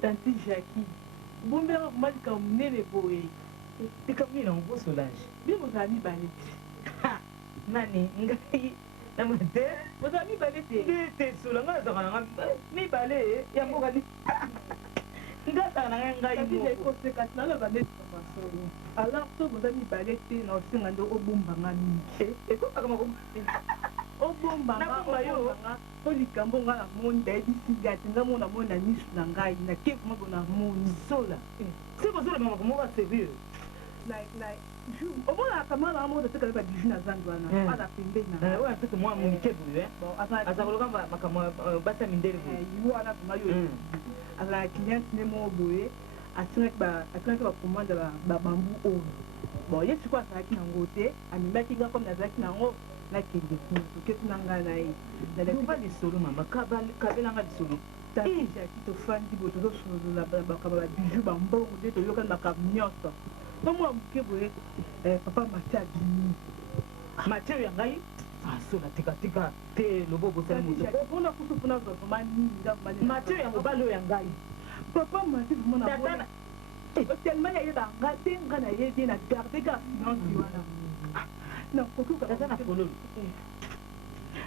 Tante Jackie, bon mère m'a dit qu'on est les boys. Et comme il en vaut Solange. Bien vos amis ballet. Nani, ngai, namate. Vos amis ballet. T'es Solange, mi ballet, y'a mon gars. Ngata na ngai mo. Tante Jackie, c'est là la ballet. Alors, tout vos amis ballet, non, c'est un dos au bombangani. Et toi, comment au bombanga, yo. Likambo nga na moni daidi sigati nga mona mona misu na ngai na kefu mako na moni sola c'est quoi ça mama comment va sérieux like omona kamala mo de tekala ba dijina zandu ana ala pembe na ouais c'est que moi mon kebu bon asa koloka makamo basa mindele yo ana kuma yo ala client ne mo boye atinaki ba commande ba bambu o bon yesu kwa sa ki na ngote animaki nga comme na zaki na ngo na kende ke tunanga na ye na le pas de solo mama kabela nga de solo tati jaki to fandi bo to solo la ba ba biju ba mbongo de to yoka na ka nyoto no mo amke boye papa macha bini macha ya ngai asola tika te lobo bosala moto bona kusufuna zo mani nda mani macha ya mobalo ya ngai papa macha mona bona tellement ya yeba ngate ngana yedi na garder ga non diwana na kokuka na fololo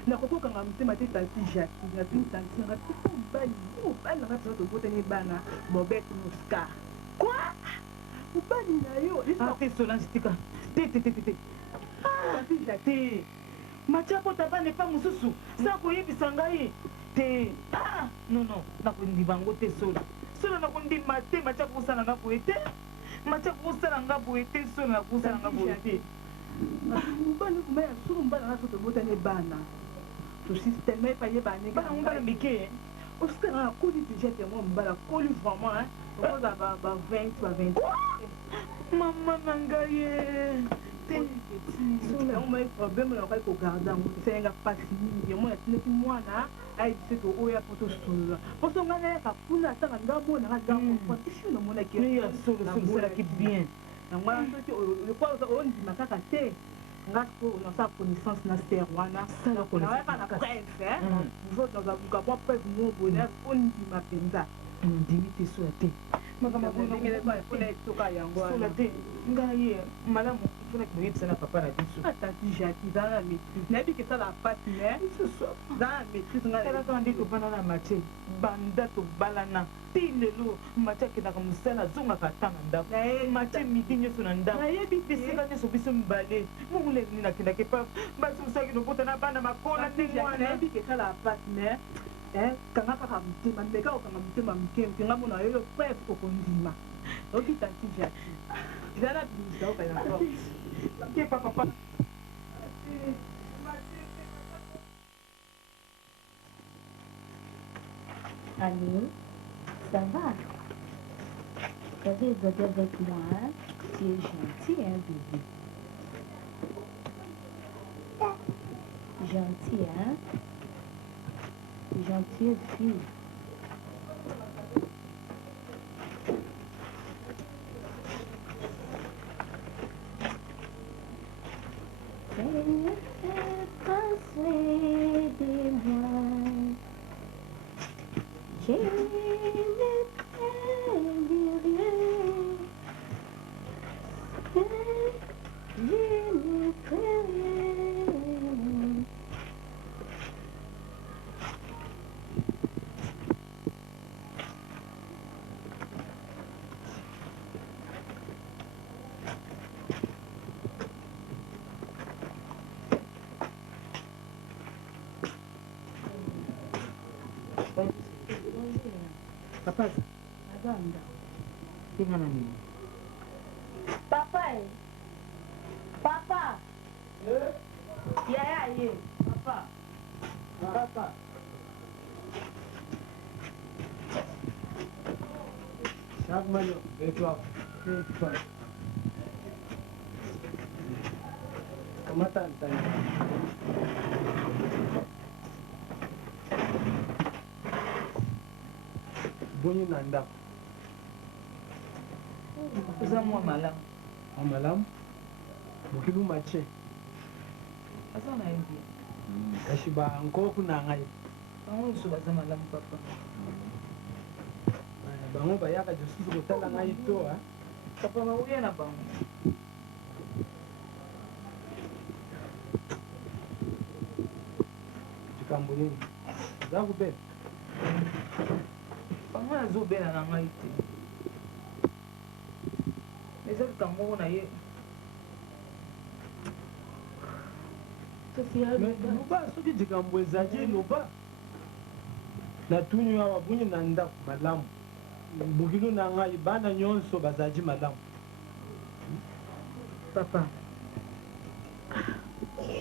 na kokuka nga mtema te tanti jaki na tanti nga tuko bali nga tso to boteni bana bobet muska quoi ubali na yo te Solange tika te tanti jaki macha ko tabane pa mususu sa ko yebisa ngai te non na ko ndibango te sola na ko ndima te macha ko sala nga boete macha ko sala nga boete sola na ko sala nga boete mbana kumaya suru mbana na soto bota ne bana to système pa ye bana bana mbana mike o ska na ko di tijete mo mbana ko li vraiment hein o da ba 20 ba 20 mama nangaye te sona o mai problème na ko garder mo c'est nga pas fini mo ya tine ki mwana ai se to o ya poto solo poto ngana ka kuna ta nga mo na ga mo ko tishu no mo na ke ya solo sala ki bien ngwa soki le kwa o ndima kaka te nga ko na sa connaissance na serwana sala connaissance na bref hein vous dans un bouca moi preuve mon bonheur on ndima penza ndimi te sola te makama ko ngele ba ko na toka yango sola te ngai malamu funa ki moyebisa na papa na biso atati jaki dans la maîtrise nayebi ke sala pati mais dans la maîtrise nga talaka nde tobana na matie banda tobalana ti lelo matie akendaka mosala azongaka ata na ndako matie midi nyonso na ndako bisika nyonso biso mibale mongoleni nakendaki pa basi mosaki lobota na bana makona te mwana nayebi ke sala pati mais kanga kaka motema mbeka okanga motema moke nga mona yo preuve okondima oki tanti jaki ezala bisa okaya ok papa Allô, ça va? Tu avais été avec moi, hein? Tu es gentil, hein, bébé? Gentil, hein? Gentille fille. Passer des mois, je ne peux rien, je ne peux rien. Papa, Papa, papa. Papa. Chaque manière, et toi, comment t'entends? Boni nanda. Eza mwa malamu. Malamu? Bukilu mache. Asa na yebi. Kasi ba encore kuna ngai. Bango so baza malamu papa. Bango bayaka josusu kotala ngai to ha. Papa bauye na bango. Likambo nini? Za kubela. Bango azobela na ngai te. Eza likambo na ye. Loba soki likambo ezali loba. Natuni awa bunyi na ndako malamu. Bukilu na ngai bana nyonso bazali malamu. Papa.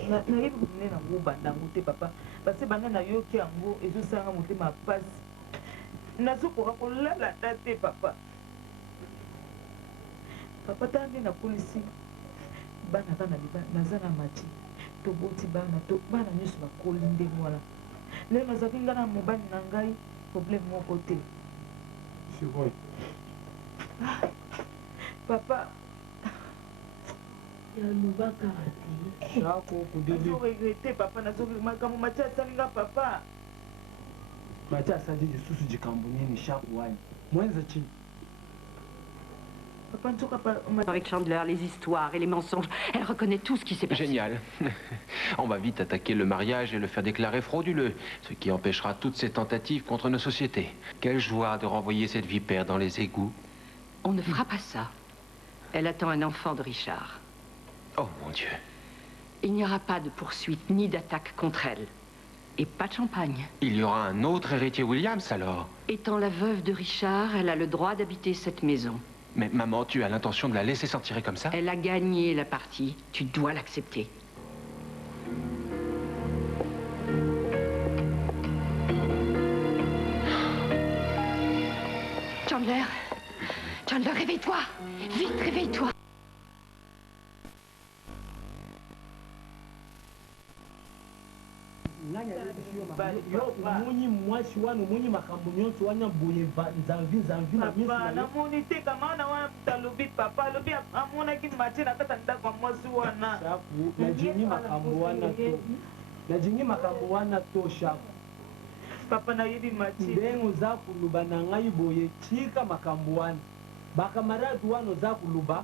nayebi komine nango bandango te papa parce banda nayoki yango ezosanga motema pasi nazokoka kolala ta te papa papa tala nde nakolisi bana naza na mati toboti bana nyonso bakoli ndenge wana lelo nazalaki nga na mobali na ngai problème moko te papa nazoregrete papa makambo mati asalinga papa mati asali lisusu likambo nini shaku wani mwenza chini Avec Chandler, les histoires et les mensonges, elle reconnaît tout ce qui s'est passé. Génial. On va vite attaquer le mariage et le faire déclarer frauduleux, ce qui empêchera toutes ces tentatives contre nos sociétés. Quelle joie de renvoyer cette vipère dans les égouts. On ne fera pas ça. Elle attend un enfant de Richard. Oh mon Dieu. Il n'y aura pas de poursuite ni d'attaque contre elle. Et pas de champagne. Il y aura un autre héritier Williams alors? Étant la veuve de Richard, elle a le droit d'habiter cette maison. Mais maman, tu as l'intention de la laisser s'en tirer comme ça? Elle a gagné la partie. Tu dois l'accepter. Chandler! Chandler, réveille-toi! Vite, réveille-toi! Muni mwasi wana muni makambo nyonso wana boye nzambi namoni te kamana wana talobi papa alobi amonaki matie na kata ndako ya mwasi wana najingi makambo wana to shaku papa nayebi matie ndenge oza koluba na ngai boye tika makambo wana bakamaradi wana oza koluba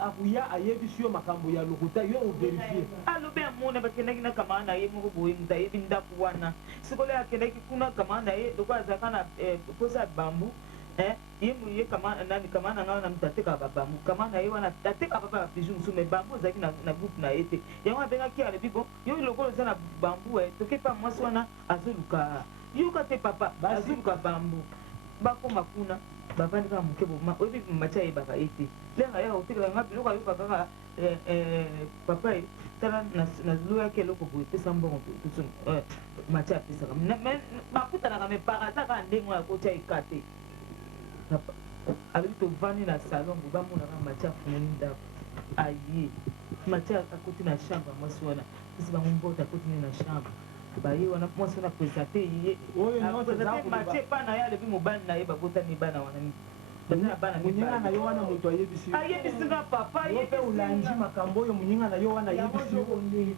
akuya ayebisi yo makambo ya lokuta yo overifie alobi amona bakendaki na kamana na ye moko boye moto ayebi ndako wana sikolo akendaki kuna kamana na ye lokola azalaka na posa ya bambu ye kamana na ngai wana moto atekaka babambu kamana na ye wana atekaka papa bapiju mosusu me bambu ozalaki na groupe na ye te yango abengaki alobi bo yo lokola oza na bambu toke pa mwasi wana azoluka yoka te papa azoluka bambu bakoma kuna bavandi kaka moke boma oyebi mati ayebaka ye te lenga yaka kotekela nga biloko ayoka kaka papa tala naloyaki eloko boye epesa mbongo mati apesaka bakutanaka me parazaka ndenge oyo akoti ayeka te alobi tovandi na salon bo bamonaka mati afuneli ndako aye mati akoti na chambre ya mwasi wana pesi bango mbote akoti ne na chambre baye wana mwasi wana présente ye présente matie epa na ye alobi mobali na ye babotani bana wana munyinga na yo wana moto ayebisi ayebisinga papa mpe olandi makambo oyo munyinga na yo wana ayebisi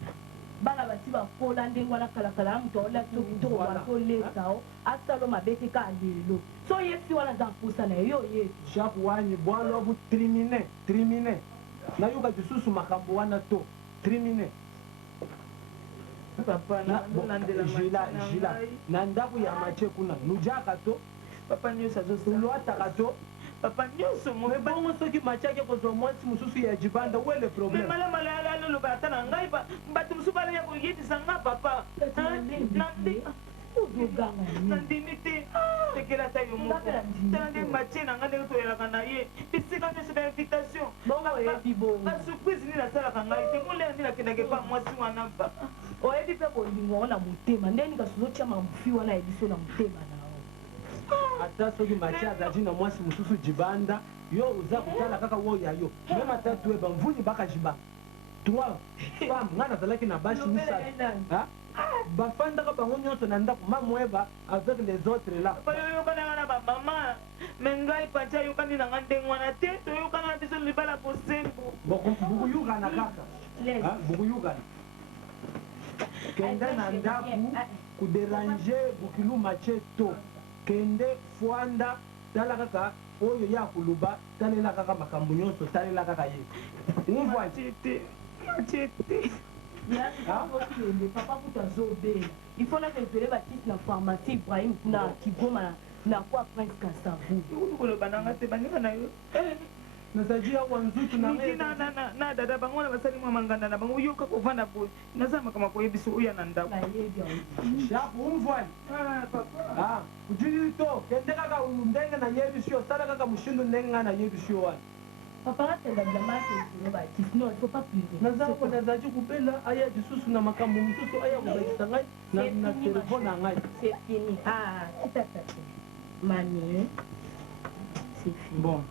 bana basi bakola ndenge wana kalakala ya moto aola tokitoko wana kolesao asalo mabe te ka lelo so yesi wana aza mposa na ye yo yesi jacques wani bwalobu trimine nayoka lisusu makambo wana to trimine jila na ndako ya matie kuna nujaka to papa nyonso azolwataka to papa nyonso bongo soki matiaki kozwa mwasi mosusu ya jibanda wele problème malamalala aloloba ata na ngai bato mosusu balaya koyebisa nga papa nandimi te tekela ata yo moko tala nde matie na ngai ndenge toyelaka na ye bisika nyonso ba invitation basurprise nini nasalaka ngai te molea nini nakendake pa mwasi wana ba oyebi mpe kolingo na motema ndeni kasi ozotia mamufi wana ya biso na motema nao ata soki matie azali na mwasi mosusu jibanda yo oza kotala kaka oyo ya yo meme ata toyeba mvuni bakajiba toi femme ngai nazalaki na basi misato bafandaka bango nyonso na ndako mamoyeba avec les autres là bayoyokananga na bamama me ngai patia yokani nanga ndenge wana te toyokana na biso libala bosembo bukuyukana kaka bukuyukana kende na ndako kuderange bukilu mache to kende fwanda tala kaka oyo ya kuluba talela kaka makambo nyonso talela kaka ye umvwate papa kuta azobela il faut nake ezwele batisi na pharmacie ibrahim kuna kigoma na kwa prince kasavu koloba nanga te baninga na yo nazali awa nzutu na dada bango wana basali mwa manganda na bango yoka kovanda boye naza makama koyebiso oya na ndako shapo umvwani ujili to kende kaka ndenge na yebisi yo sala kaka mushindu ndenge nga na yebisi yo wana papa atenda jamaki ezwele batisi non il faut pas pleurer nazako nazali kubela aya lisusu na makambo mosusu aya kobakisa ngai na telefone na ngai c'est fini kitata mani c'est fini bon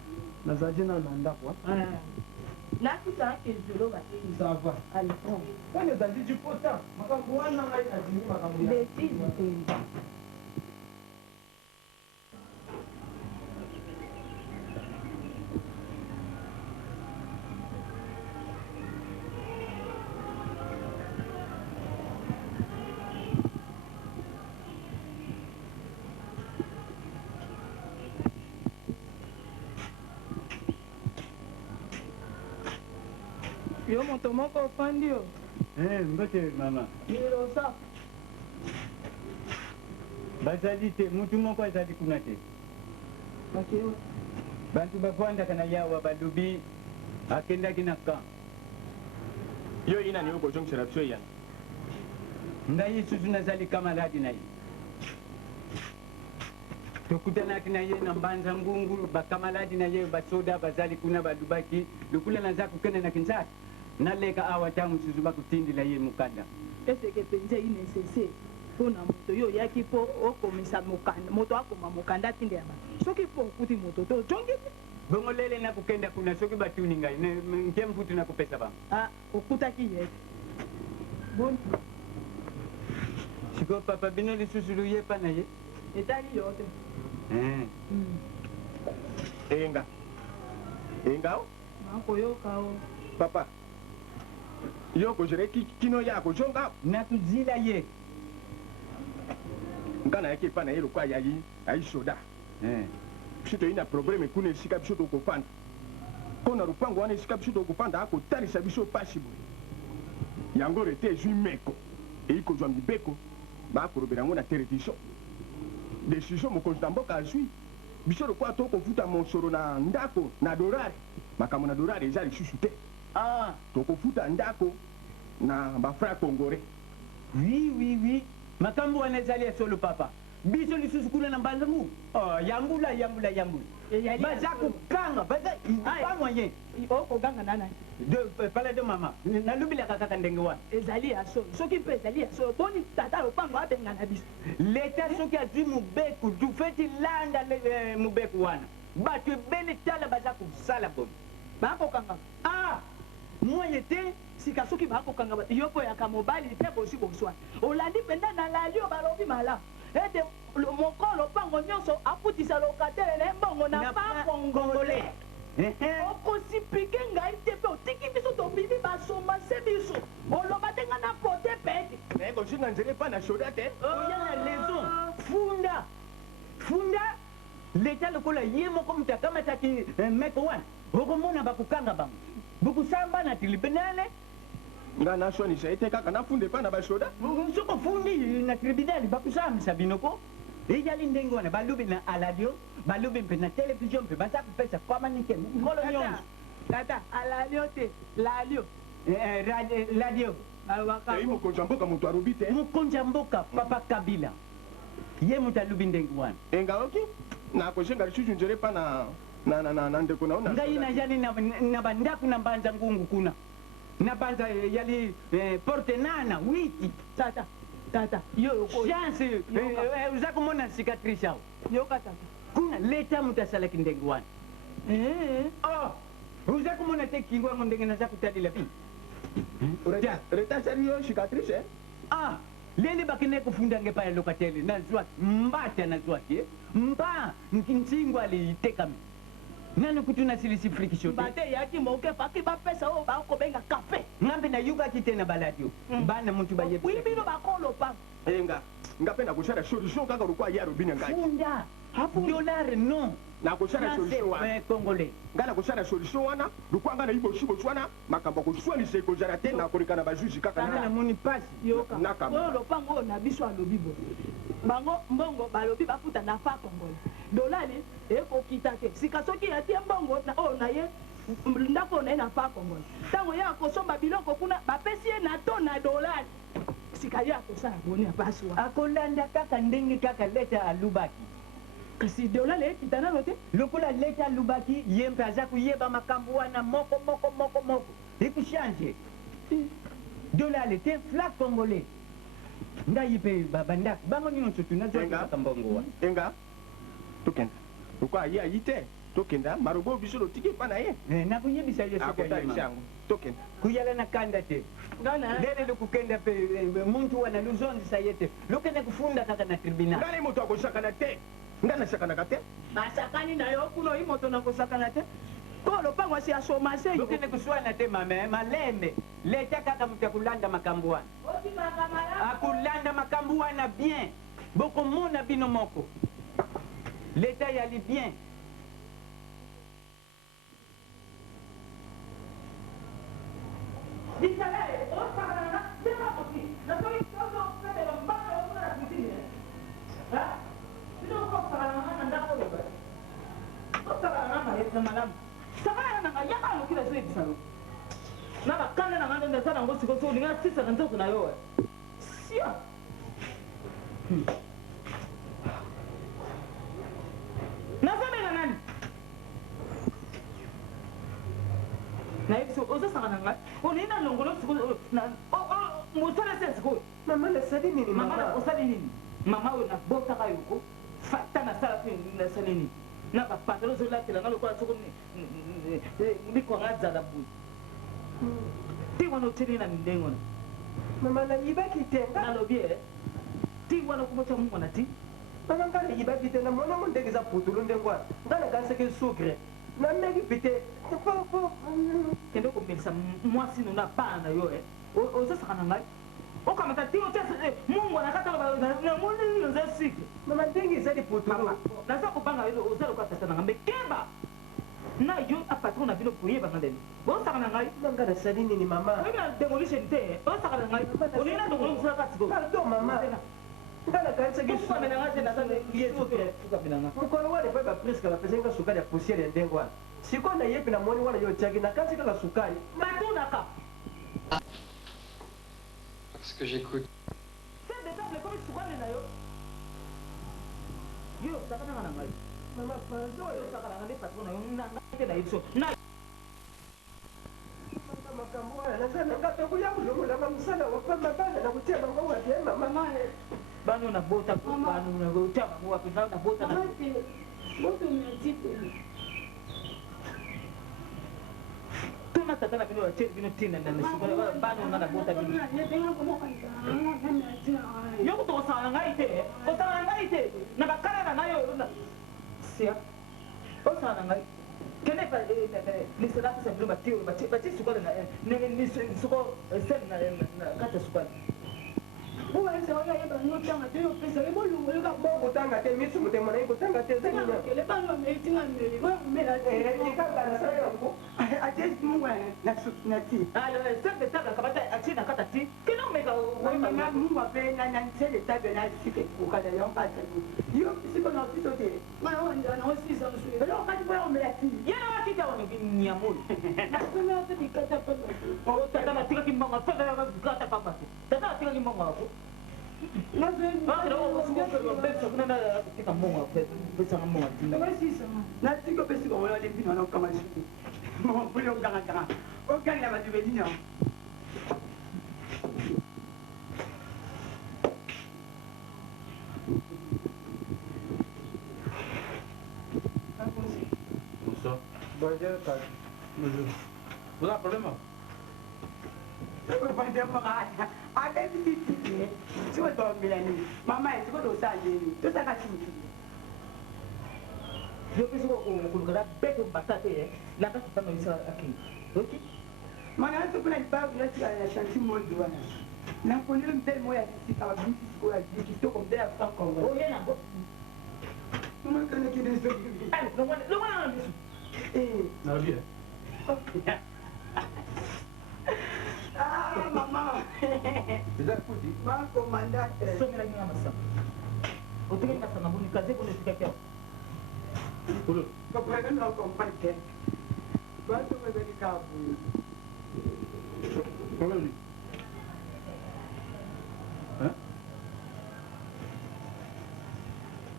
nazali na ndako nakutaka ezwele batisi sava alfon kani ezali jipota makambo wana ngai azili makambo ya betise te yo moto moko ofandi yo mbote mama ilosa bazali te mutu moko azali kuna te bantu bafandaka na yawa balobi akendaki na camp yo ina ni okozongisela biso eyana ngai susu nazali kamaladi na ye tokutanaki na ye na mbanza ngungu bakamaladi na ye basoda bazali kuna balubaki lokula naza kokende na kinshasa naleka awa ta mosusu bakotindela ye mokanda eseke mpenza inesese mpona moto yo oyaki mpo okomisa mokanda moto akoma mokanda atindela bato soki mpo okuti moto te ojongi te bongo lele nakokenda kuna soki batuni ngai nke mputu nakopesa bango okutaki ye boni siko papa bino lisusu luyepa na ye etali yo te enga o makoyoka o papa yo kozele kino ya kozonga nakuzila ye nga nayaki epa na ye lokwa ayi soda biso toyi na probleme kuna esika biso tokofanda mpo na lupango wana esika biso tokofanda akotalisa biso pasi boye yango rete ezwi meko eyi kozwa mibeko bakolobela yango na television desizio mokonzi na mboka azwi biso lokwa tokofuta mosolo na ndako na dolare makambo na dolare eza lisusu te tokofuta ndako na bafra congolais oui makambo wana ezali ya solo papa biso lisusu kuna na mbanzangu yambula baza kokanga baza bamwaye okoganga nana pala de mama nalobilaka kaka ndenge wana ezali ya solo soki mpe ezali ya solo poni tata lopango abengana biso leta soki azwi mobeku tufeti landa mobeku wana bato ebele tala baza kosala bomi bakokanga mwaye te sika soki bakokanga bato yo mpo yaka mobali te bozwi bozwana olandi mpenza na lali oyo balobi malamu ete mokolo lopango nyonso akutisa lokatere na mbongo na pa congolais okosipike ngai te mpe otiki biso tobimi basomba se biso oloba te nga na pote pete kozinga nzela epa na soda te oya na raison funda leta lokola ye moko moto akamataki meko wana okomona bakokanga bango bokusambana tribunale nga naswanisa ete kaka nafunda epa na basoda soko fundi na tribunali bakusambisa binoko ezali ndenge wana balobi na aladio balobi mpe na television mpe baza kopesa komanike mikolo nyonso tata alalio te lalio radio eyi mokonzi ya mboka moto alobi te mokonzi ya mboka papa kabila ye moto alobi ndenge wana engaoki nakozenga lisusu nzela epa na ndeko na ngai na yali na bandaku na mbanza ngungu kuna na banza yali porte nana witi tata yo chance uza kumona cicatrice ao yoka tata kuna leta mutasalaki ndenge wana uza kumona te kingo yango ndenge naza kutalila pi reta serio cicatrice lele bakene kufunda ngepa ya lokatele na zwaki mbata na zwaki mba nkinsingo aliitekami nani kutuna silisi frikisho bate yaki moke paki bapesa o bako benga café ngambe na yuga kitena baladio bana muntu baye bino bakolo pa enga ngapenda kushara solution kaka rukwa yaro bina ngai funda hapo dollar no na kushara solution wana congolais ngala kushara solution wana rukwa ngana ibo shibo chwana makamba ko swali se ko jarate na kolikana bajuji kaka na moni pass yoka o lopango na biso alobi bo bango mbongo balobi bafuta na fa congolais dolari ekokita te sika soki yatie mbongo na ye ndako na ye na fa congolais ntango ye akosomba biloko kuna bapesi ye na to na dolari sika ye akosala boni apasiwa akolanda kaka ndenge kaka leta alubaki kasi dolari ekita nano te lokola leta alubaki ye mpe aza kuyeba makambo wana moko ekushanje dolari te flag congolais ngai mpe bandako bango nyonso tunazwaka mbongo wana enga tokenda lokwa ye ayi te tokenda marobo biso lotiki epa na ye nakuyebisa ye akotalisa yango tokenda kuyala na kanda te lele lokukenda mpe muntu wana luzondisa ye te lokende kufunda kaka na tribunal ngana moto akosakana te nga nasakanaka te basakani na yo kuna oyi moto nakosakana te po lopango asi asomase lokende kuswana te mame malembe leta kaka moto akulanda makambo wana akulanda makambo wana bien bokomona bino moko leta yali bien mama nasali nini mama osali nini mama oyo nabotaka yoko fata nasala pe nasali nini na bapatalo ozolatela nga lokola soko likwanga zala boye ti wana oteli na mindenge wana mama nayibaki te nalobi ti wana okobotya mungwana ti mama nga nayibaki te namona mo ndenge eza putulu ndenge wana nga nakanisaki sukre nameki pite kende okomelisa mwasi no na bana na yo ozosaka na ngai okamata ti otya mungwana katala namoni oza sike mama ndenge ezali putulu naza kobanga oza lokola tata nanga mbe keba na yo apatron na bino koyebanga ndeni osaka na ngai nga nasali nini mama oyebina demolition te osaka na ngai olingi na dongolo mosalaka siko pardon mama nga nakanisaki sukamelanga te naza sukamelanga mokolo wana epai bapriske bapesaki nga sukali ya poussiere ya ndenge wana sikoyo nayebi namoni wana yo otyaki nakanisi kaka sukali batunaka Parce que j'écoute. c'est déjà lekomi sukali na yo yo osakananga na ngai mama pardon osakananga nde patron na yo ngai te na yebiso makambo wana naza nanga tokoya kolongolanga mosala wapamba bana na kotia bango wapi mama bano nabota bano nakotia bango wapi ngai nabota na tuna tata na bino batie bino ntina na sukala bano nga nabota bino yo kuto kosala na ngai te kosala na ngai te na bakala na ngai oyo sia osala na ngai kene lisela pesa bino batie sukala soko sele na kati ya sukala bokotanga te misu motema na ye kotanga te natiko mpe sika oyo alembino wana okama suki mopuli okangakanga okanga bato belinyo Bonjour, bonjour. Vous avez un problème? Mama, tu vas au salon, tu sais pas si je peux vous bête au patate, la bête pas nous ça aquí. Ok? Mana tu peux pas vous laisser la chantier mon doigt. Na connais un tel moyen si ça va bien si quoi dit qui te comme derrière ça comme. Oh y'a na. Tu me connais qui des autres. Le moi Non, bien. Ah maman. Vous êtes foutu. Ma commandant. somela ni amasa. Otenga kasa na buni kaze buni fika kia. Kolo. Papa ne nous comprend que. Toi tu me dis qu'à vous. Problème ni. Hein?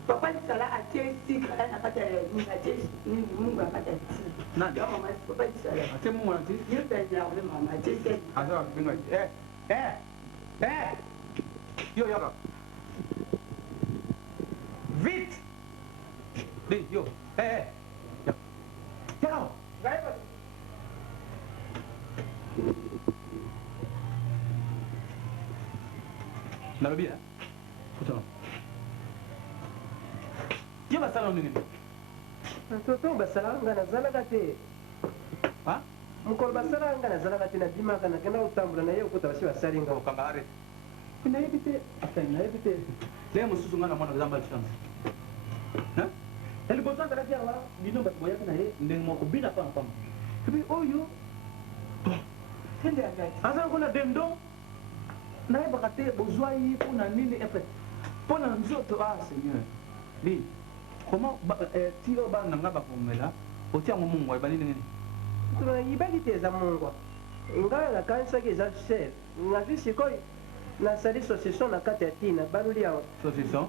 Papa ni sala a tirer si quand on a pas de a tirer ni mungu a pas de Non. Maman papa ni sala. Ate mu wana ti? Yo pe ya maman a tirer. Asa bingo. Yo yaka. Vite. Đi yo. Ya. Yaka. Nalobi hein? Putain. Yo basala nini? Toto basala nga nazalaka te. Ha? Mukolo basala nga nazalaka te na dimaka nakenda kotambula naye okota basi basali nga. Okanga are. Nayebi te. Afin nayebi te. Leye mosusu nga na mwana kazamba chance. Hein? Elle bosa ndala kia wa bino ba boya na ye ndenge moko bina pa pa. Ebi oyo. Sende agati. Asa ko na dendo. Na ye bakate bozwa yi pona nini efe. Pona nzoto Seigneur. Di. Comment tio ba nanga ba komela? Otia ngo mungu ba nini nini? Tuna yibali te za mungwa. Nga na kanisa ke za chef. Na vi sikoi na sali saucisson na kati ya tina baluli awa. Saucisson?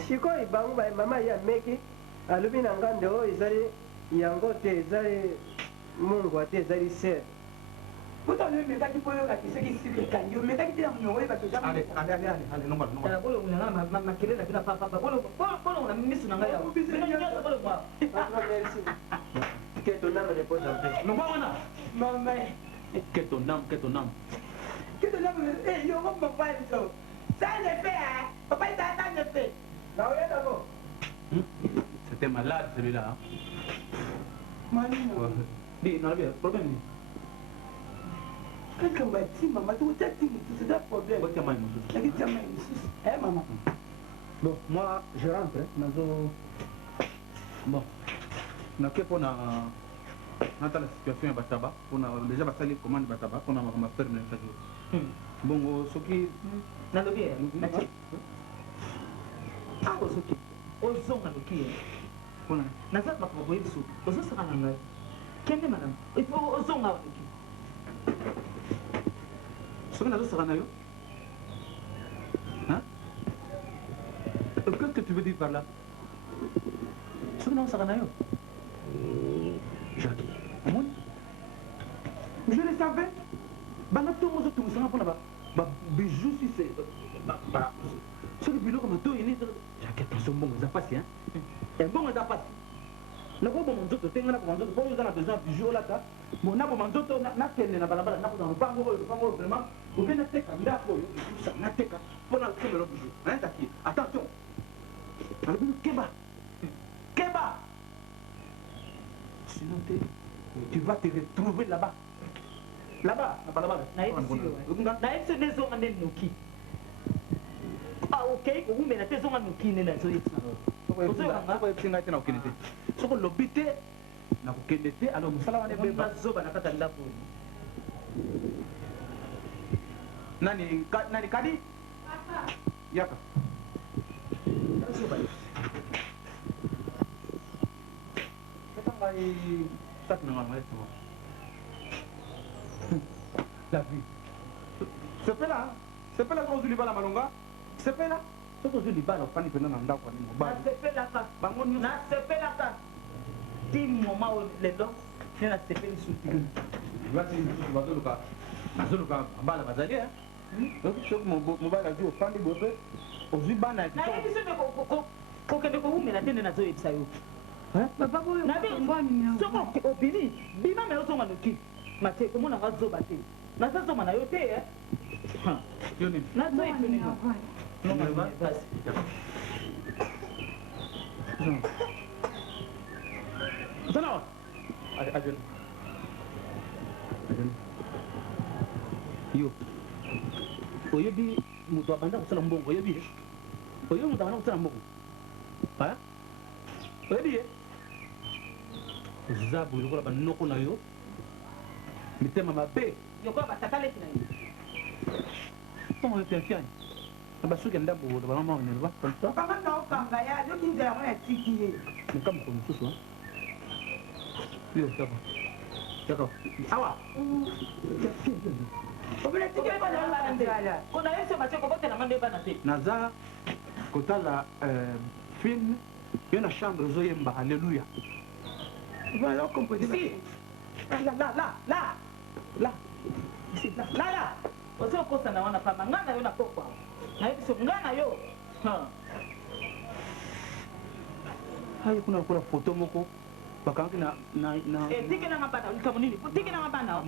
Sikoi bangu ba mama ya meki alobi na ngande o ezali yango te ezali mungwa te ezali chef. Puta le me kaki poyo kaki seki siki kanyo me kaki tena mnyongole ka toja. Ale nomba. Kana bolo una na makelele kina pa bolo una misu na ngaya. Bolo kwa. Merci. Que ton âme repose en paix. Nomba wana. Maman. Que ton âme. Que ton âme yo mon papa eso. Ça le fait hein. Papa il t'a le fait. Là où est d'abord. C'était malade celui-là. Hein? Mani. Di, non bien, problème ni. Quand on dit maman tu t'as dit c'est un problème. Quoi tiens moi. Qui tient moi. Eh maman. Bon, moi je rentre, nazo. Bon. Na ke pona nata la situation ya bataba, pona déjà basali commande bataba, pona ma ferme na kaji. Bongo soki na lobi na chi. Ah soki. Ozonga loki. Pona. Na za ba ko boyisu. Ozo saka na ngai. Kende madam. Ifo ozonga loki. Soki nazo saka na yo? Hein? Qu'est-ce que tu veux dire par là? Soki nazo saka na yo? Jackie. Amon? Je le savais. Banga tongo zo tongo sanga pona ba bijou si c'est ba soki biloko mato ini Jackie attention bongo za pasi hein. Et bongo za pasi. Na ko bongo nzoto tenga na ko nzoto po yo za na besoin bijou la ta. Bon na ko nzoto na kende na balabala na ko na pango vraiment. Ou bien na teka ndako yo ça na teka pona ko le bijou. Hein Jackie. Attention. Alors keba. Keba. Sinon tu vas te retrouver là-bas. Là-bas, na ese nezonga nde noki. Ah ok, okumela te zonga noki nde nazo yetsa. Oko yetsinga te na kokende te. Soko lobi te na kokende te alors mosala wana ebeba. Nazoba na kata ndako. Nani kadi? Yaka. Nazoba. La vie. C'est fait là. C'est fait là quand on dit la malonga. sepela soki ozwi libala ofandi mpena na ndako ani mobali nasepelaka ti moma oyo lelo nde nasepeli suki bati misusu bazoluka bala bazali soki mobali azwi ofandi boye mpe ozwi bana ya nayebi so kokende kowumela te nde nazoyebisa yo soki obili bima me ozonga noki mate omonanga zoba te nazazoma na yo te nazoyepenino Zana, ajun. Yo. Oyebi mutu abanda kusala mbongo oyebi. Oyebi mutu abanda kusala mbongo. Ha? Oyebi. Zabu lokola banoko na yo. Mitema mabe. Yokola batakaleki na yo. Comment on fait abasuki ndambo bodo ba mama nyelwa konta kama na okanga ya yo kinja mwana tikiye mkam ko msusu yo tako awa obele tikiye ba na bande ala kona yeso macheko bote na mande bana te naza kotala film yo na chambre zo yemba haleluya voilà composé là là ozokosana wana pamba ngai na yo nakokwa nayebi so ngai na yo hayi kuna kola foto moko bakangi na tikelanga bana likambo nini tikelanga bana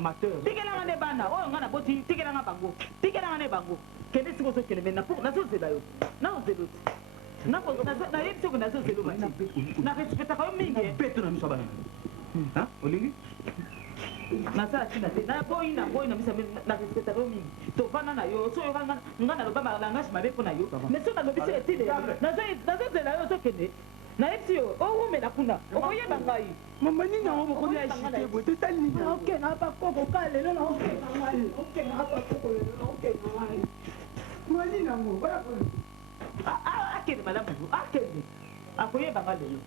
tikelanga nde bana oyo ngai naboti tikelanga bango tikelanga nde bango kende siko ozokende me nazozela yo naozelo te nayebi soki nazozelo mati na respectaka yo mingi beto na miso bana olingi nasala tina te naboyi na misa na respectaka yo mingi tovanda na yo so oyoka ngai naloba malangage mabe mpo na yo mais so nalobi so etide nazozela yo ozokende nayebisi yo owumela kuna okoyeba ngai mama nini yango bokomi agite boye totali nini okena bakoko ka lelo na okena ngai okena bakoko lelo na okena ngai manini yango akende malamu akende akoyeba ngai lelo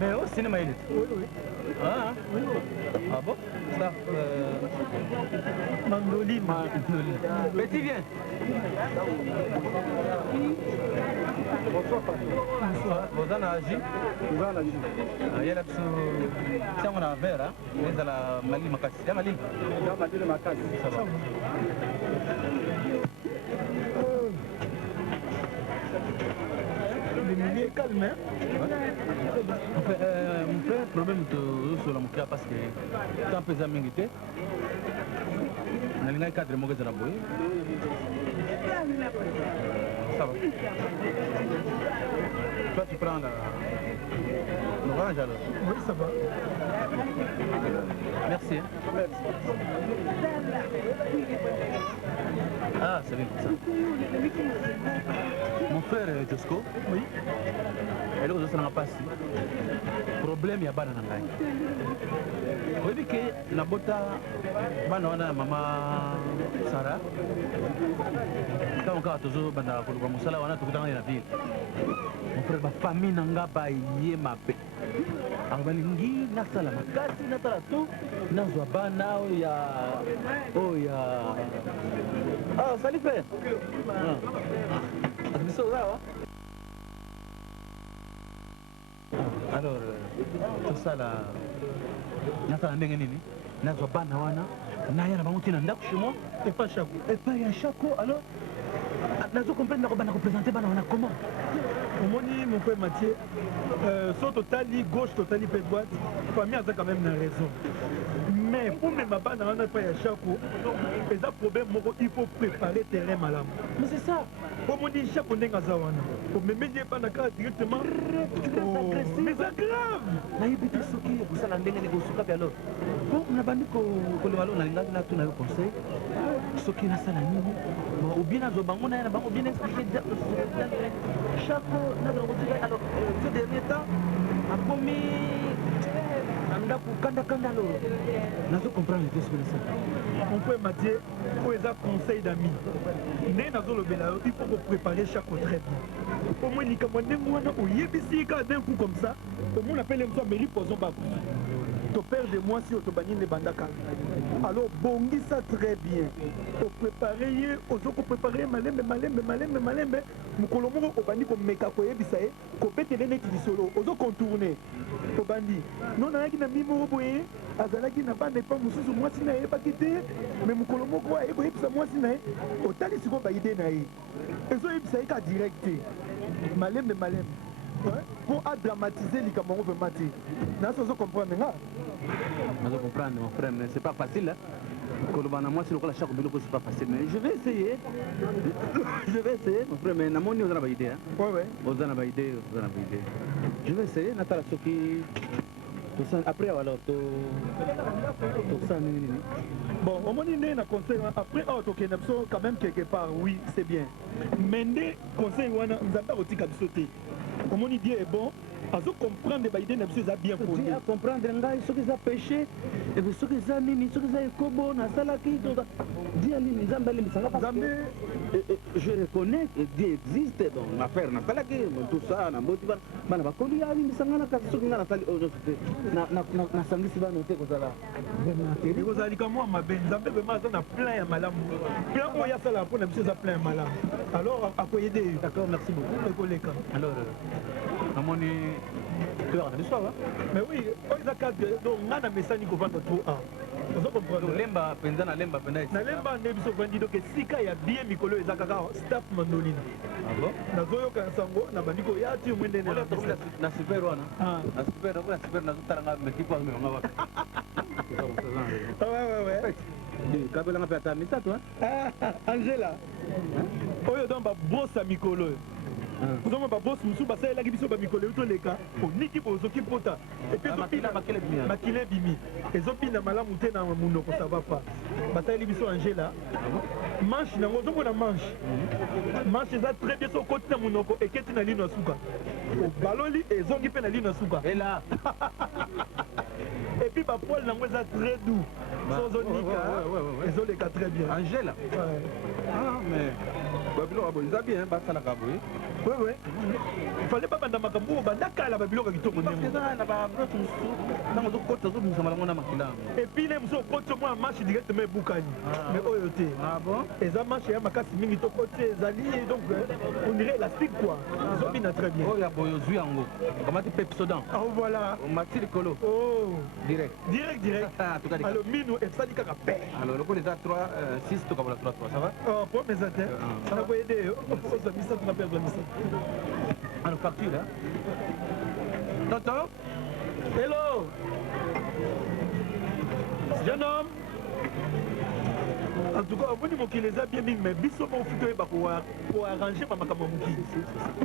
Mais au cinéma, il est. Oui, oui. Ah, oui. Ah bon? Ça, Mandoline. Petit, viens. Bonsoir, bonsoir. Vous en avez agi? Vous en avez agi. Il y a là-dessus. Tiens, on a un verre, hein? Mais dans la Mali Makassi. Il y a Mali? Il y a Mali Makassi. Ça va. Le est calme, hein? Mon frère, problème sur la moukia parce que tant pesant m'invité. N'a cadre mon gars boy. Ça va. Toi tu prends l'orange alors? Oui, ça va. Merci. Ah, c'est bien ça. Mon frère Josco, oui. Elle est n'a pas si. Problème ya bana ngai. Oyebi ke nabota bana wana mama Sara. Kama tozo banda kuluka musala wana tukutana na ville. Mon frère ba famille nanga ba ye mabe. Angalingi nasala makasi natala tu nazwa bana ya ah salut frère. Ah. Biso là. Alors tout ça là nasala ndenge nini nazwa bana wana naya na bango tina ndako chez moi et pas chaque alors nazo comprendre ko bana ko présenter bana wana comment omoni mon frère Mathieu so totali gauche totali pe droite famille aza quand même na raison mais pour même bana wana pa ya chako eza problème moko il faut préparer terrain malamu mais c'est ça omoni chako ndenge aza wana omemeli bana ka directement mais c'est grave nayebi te soki ekosala ndenge nini kosukapi alors po nabandi koloba lo nalingaki natuna yo conseil soki nasala nini ou bien nazwa bango na ye na bango bien expliqué chaque nazakotika alors ce dernier temps akomi andako kanda lo nazo comprendre te soki nasala on peut matie oyo eza conseil d'ami ndenge nazolobela yo il faut kopréparer chaque retraite au moins likambo ndenge wana oyebisi kaka d'un coup comme ça omona apele mosu ameli poison bakusu toperde mwasi oyo tobangi nde bandaka alors bongisa très bien opréparé ye ozokoprépare ye malembe mokolo moko obandi komeka koyebisa ye kobetele neti lisolo ozocontourne obandi non ayaki na mbi moko boye azalaki na banda epa mosusu mwasi na ye yebaki te me mokolo moko aye koyebisa mwasi na ye otali sikoyo baide na ye ezoyebisa ye ka direct te malembe pour adramatiser les camarades vraiment te naso zo comprendre nga nazo comprendre mon frère mais c'est pas facile kolobana moi c'est le chaque biloko c'est pas facile mais je vais essayer mon frère mais na moni ozana ba idée ouais ozana ba idée je vais essayer natala soki après alors to ça nini bon au moins na conseil après auto que n'abso quand même quelque part oui c'est bien mais ndé conseil wana nzamba otika biso te au moins dit est bon azo comprendre ba idée n'abso ça bien fondé à comprendre ngai ce qu'ils a péché et ce qu'ils a nini ce qu'ils a ekobo na salaki to dia nini nzamba le misanga parce que je reconnais que Dieu existe dans l'affaire na salaki tout ça na motiva bana ba koli ya misanga na kasi ce qu'ils na sali na sangisi bano te kozala ekozala likambo ya mabe nzambe vraimen aza na plein ya malamu plein oyo asala mpona biso eza plein ya malamu alors akoyede d'accord merci beaucoup ekoleka alors namoni cœur na biso awa mais oui oyo eza cadre donc nga na mesani kovanda trop a ozo comprendre lemba mpenza na lemba nde biso vandi donc esika ya bien mikolo eza kaka staff mandolina nazoyoka sango na bandi koya ti omwe ndene na super wana na super nazotalanga mekipo amemanga waka ouais kabelanga mpe ata misato angela oyo donc babosa mikolo oyo ozomona babosi mosusu basalelaki biso bamikolo eyo toleka oniki bozoki pota epe makile ebimi ezopinda malamu te na monoko sava pa basaleli biso angela manche nango ozomona manche eza très bien so okoti na monoko eketi na lino ya suka obaloli ezongi mpe na lino ya suka epuis bapoile nango eza très doux so ozonika ezoleka très bien angela mais babiloko boye eza bien basalaka boye oui fallait pas banda makambo banda kala babiloko kitoko ndenge na ba broche musu na mozo kota zo bimisa malango na makila et puis les muso kota moi marche directement bukani mais oyo te bon eza marche ya makasi mingi to kote ezali donc on dirait élastique quoi zo bina très bien oyo boyo zui yango kamati pepsodan voilà mati likolo direct alors minu efsali kaka pe alors le les 3 6 to comme la 3 ça va pour mes attaques ça va aider ça misa tu m'appelles ça alors facture hein tonton hello jeune homme en tout cas omoni mokili eza bien mingi mais biso mo ofiki oyeba koarrange bamakambo ya mokili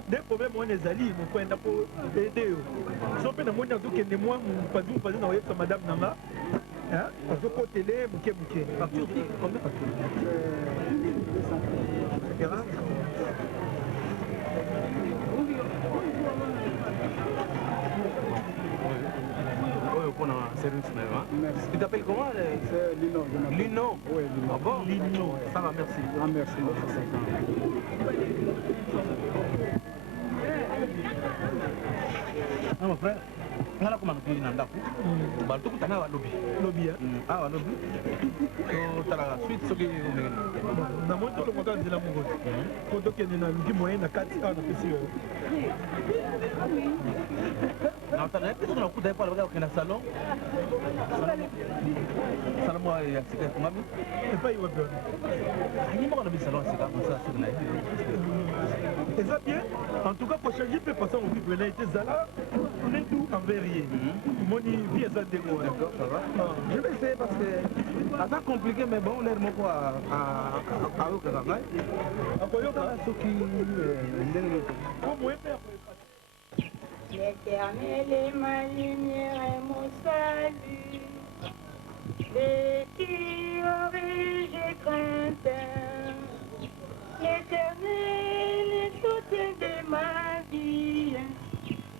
nde problème wana ezali mokwenda po ede yo so mpe namoni azokende mwa mopanzi na oyebisa madame nanga azokotele moke facture combien facture pour un service même. Tu t'appelles comment? C'est Lino. Lino? Oui, Lino. Ah bon? Lino. Ça va, merci. Ah, merci. Ah, mon frère, on a comment tu dis dans bah, tout le temps, lobby. Ah, lobby. Tu as la suite, ce qui est. Dans mon tour, le moteur de l'amour. Quand tu es dans le moyen, de 4 ans, non, tu as peut-être un coup d'air pour le salon. Salon, moi, il y a un secret pour ma vie. Et pas, il va bien. Il y a un salon, c'est comme ça, c'est là. Et ça bien, en tout cas, pour changer, peut passer au niveau de Zala, on est tout en verrier. Mon vie est à démo. D'accord, ça va. Je vais essayer parce que c'est compliqué, mais bon, l'air mon quoi à Okaranga. À quoi il y a ce qui. Comment faire? L'Éternel est ma lumière et mon salut. De qui aurais-je crainte? L'Éternel est soutien de ma vie.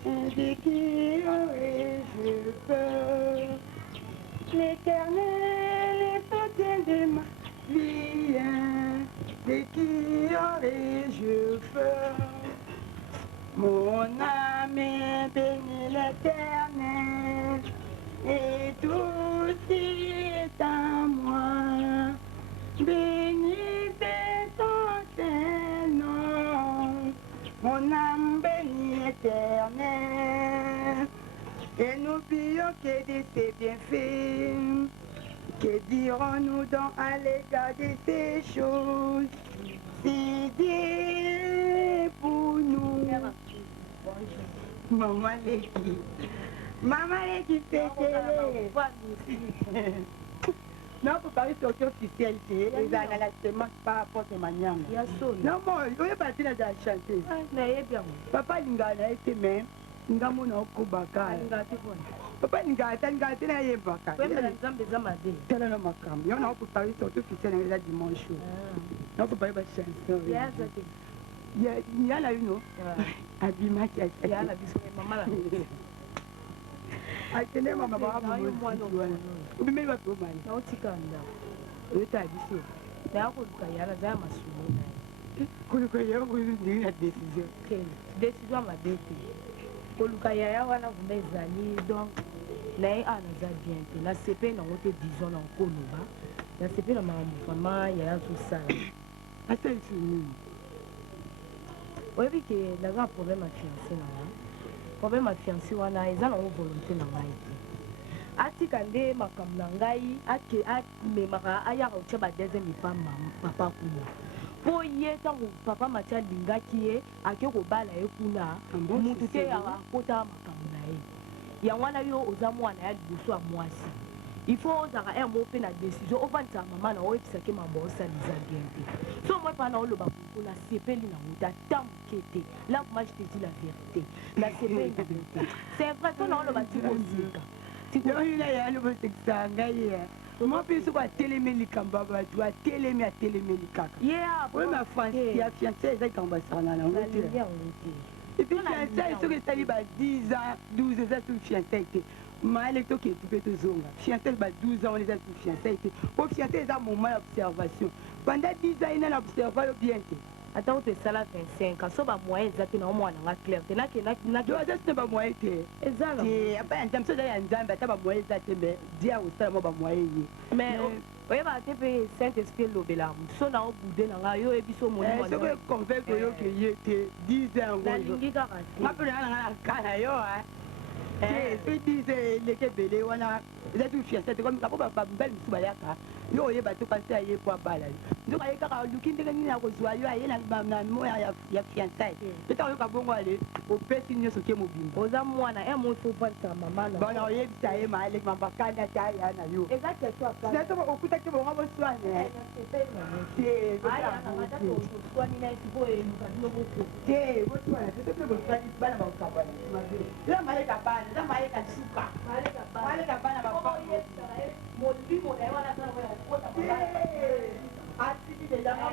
De qui aurais-je peur? L'Éternel est soutien de ma vie. De qui aurais-je peur? Mon âme bénit l'Éternel, et tout ce qui est à moi. Béni est ton Saint-Nom, mon âme bénit l'Éternel. Et n'oublions que de ses bienfaits. Que dirons-nous donc à l'égard de ces choses? Si Dieu est pour nous. Maman Leki. Maman Leki, c'est non, pour parler sur l'officialité, les analysements par rapport à manière. Non, bon, il faut partir dans la chanteuse. Papa Lingana était même, Ngamona Okobaka. Papa Lingata, Ngata na Yebaka. Tell no makam. You know, pour parler sur l'officialité la dimanche. Non, pour parler de la chanson. Il y a là une. Abima qui a fait. Il y a la bisou, maman là. Atene mama ba mu ubi me ba to mani na utikanda eta biso na akuluka yala za masumo kuluka yala ko ni na decision decision ma bete kuluka yala wana vumba ezali donc na ana za bien te na sepe na wote disons na koloba na sepe na mambo mama yala so sala asa isuni oyebi ke na grand problème à fiancé na problème à fiancé wana eza na volonté na ngai te atika nde makambo na ngai amemaka ayaka kotia badeuxième femme papa kuna mpo ye ntango papa matia alingaki ye ake kobala ye kuna mutu te akota makambo na ye yango wana yo oza mwana ya liboso ya mwasi il faut ozaka un mot mpe na décision ofandisa mama na oyebisaki mambo osaliza bien te so moi mpa na oloba kuna sepeli na mutu ata moke te là moi je te dis la vérité na sepeli na bien te c'est vrai so na oloba tikosika yoyina ye alobosekisa ngai ye mo mpe soko atelemi likambo ya bato atelemi kaka oyo ya fiancé eza likambo basakana nango te epuis fiancé soki esali ba 10 ans 12 eza tu fiancé te maele toki etupe tozonga fiancé ba 12 ans on eza tu fiancé te po fiancé eza moment ya observation pendant 10 ans ina na observa yo bien te ata oto esala 25 ans so bamoyen eza te na omwana nga clair te nakenaza sina bamoyen te ezala apaya nzambe so eza ya nzambe ata bamoyen eza te me dia kosala mo bamoyen ye mais oyebaka te mpe saint esprit elobela motu so na obude na ngai yo oyebi so soki econvaincre oyoke ye te 10 ans nalingi kaka te nga mpe nanga na kana yo soki 10 eleki ebele wana eza tu fiancé te komi kapo bamibali mosusu bayaka yo oyeba te kasi aye po abala yo nzoka ye kaka oluki ndenge nini ya kozwa yo aye na mo ya fiançai pe ntango oyoka bongo ale opesi nyonso ke mobimba oza mwana e mo ifo vandisaka mama bona oyebisa ye maaleki mambakani ati aya na yo sinato okutaki bongo boswane te boswana te tope boswani bana bakabana eza maleka bana eza maleka suka maleka bana molimo na ye wana atiki deja na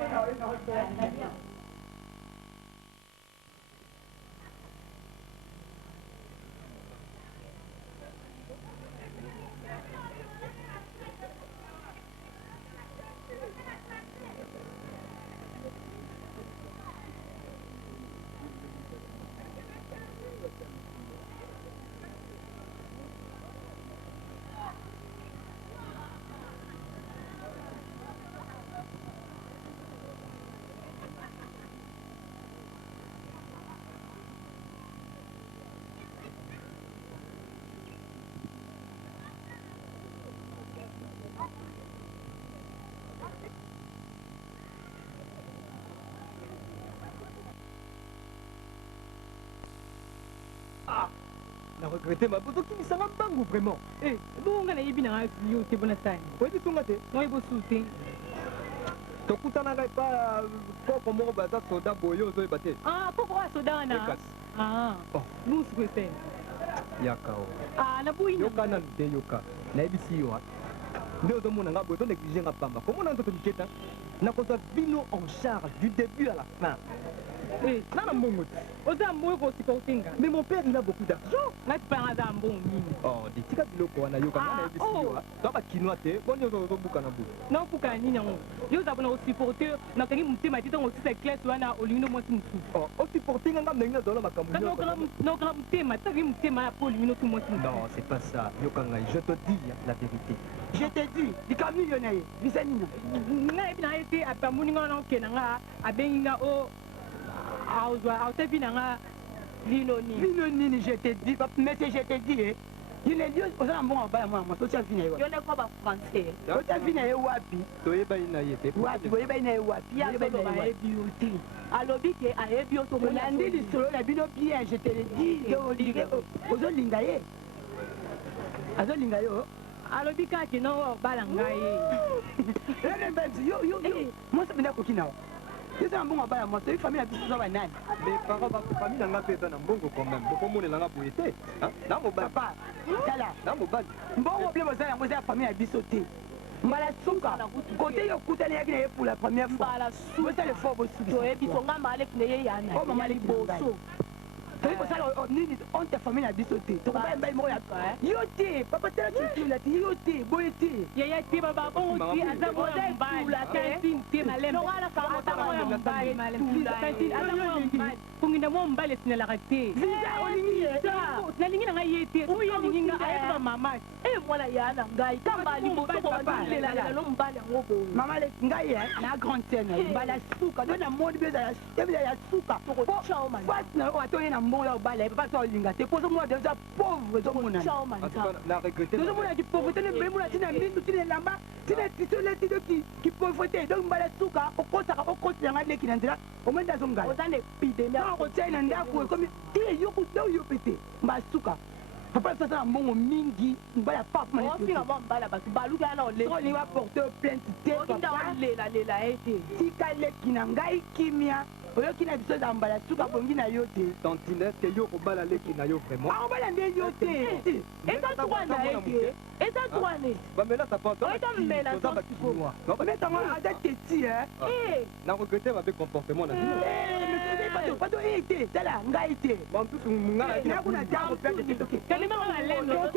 na regrette mabozo kimisanga mbangu vraiment bonga nayebi nanga yo te bona sani oyebi sunga te noyebosu te tokutanaka epa koko moko baza soda boye ozoyeba te koko wa soda wana Ah. Nous souhaitons. Yaka o. Ah, na boui. Yoka na te yoka. Na ebisi yo. Nde ozomona nga boye to néglige nga pamba. Komona nzoto miketa. Nakozwa bino en charge du début à la fin. Eh, nana mbongo. Oza mbongo ko supportinga. Mais mon père il a beaucoup d'argent. Na tu parles za mbongo nini? Oh, di tika biloko wana yoka na ebisi yo. To ba kinoa te, bonyo zo buka na bu. Non buka nini yango. Yo za bona ko supporter na kangi mutema tito ngo sisa classe wana olingo mwasi mutu. Oh, o supportinga nga mbenga dola makambo. Non grand mutema, ta vi mutema po olingo tu mwasi mutu. Non, c'est pas ça. Yoka ngai, je te dis la vérité. Je te dis, dika millionnaire, bisanina. Nga ebi na ete apamuni nga na kenanga abengi nga o aotebi na nga lino nini je te dis mais je te dis il est lieu osala mbongo baya mwana moto otia vi na ye yo ne kwa bafrançais otia vi na ye wapi toyebani na ye te wapi boyebani na ye wapi yasoloba ayebi yo te alobi ke ayebi yo tolandi lisolo na bino bien je te le dis ozolinga ye azolinga yo alobi kaki no bala ngai yo mosa bina koki nawa eza mbongo baya mosa ye famille na biso za banani mais parents famille na nga mpe eza na mbongo quand même bokomonela nga boye te na mobali papa tala na mobali mbongo ble boza yango eza ya famille na biso te mbala suka kote yo okutani yaki na ye pour la première fois bosala efort bosuki bisonga maleki na ye yana o mama liboso toyi kosala nini onte famille na biso te tokobayembai moko yo te papa tala culture te yo te boye te yeye te bababongo ti aza moya mbala kantine te maleme ata moya mbala kantine aza moya mbala kungina mo mbala esinelaka te nalingi na ngai ye te oyo alingi nga ayeba mama mwana ya na ngai kamba libosokobalelo mbala yango boye mama ngai na grande scène mbala suka do na moni beza ya suka fasi na atoye na mbongo ya obala papa so olinga te poso mwana deja pauvre ezomona tozomona kipauvreté ne bemona tina misu tina elamba tina tisole tido kipauvreté donc mbala suka okosaka okosanga leki na nzela omwenda azongai kotia na ndako ekomi te yo pete mbasuka papa sasa na mbongo mingi mbala papaolingi baporte plainte te tika leki na ngai kimia oyoki na biso za mbala suka bongi na yo te tantine eske yo kobala leki na yo vraiment akobala nde yo te eza droit na ye te eza droit ne bamela sapamela metango aza teti na regrete babe comportement na pato ye te tala ngai te bantusu ngai nakuna tango perte te toke kalimaka malendo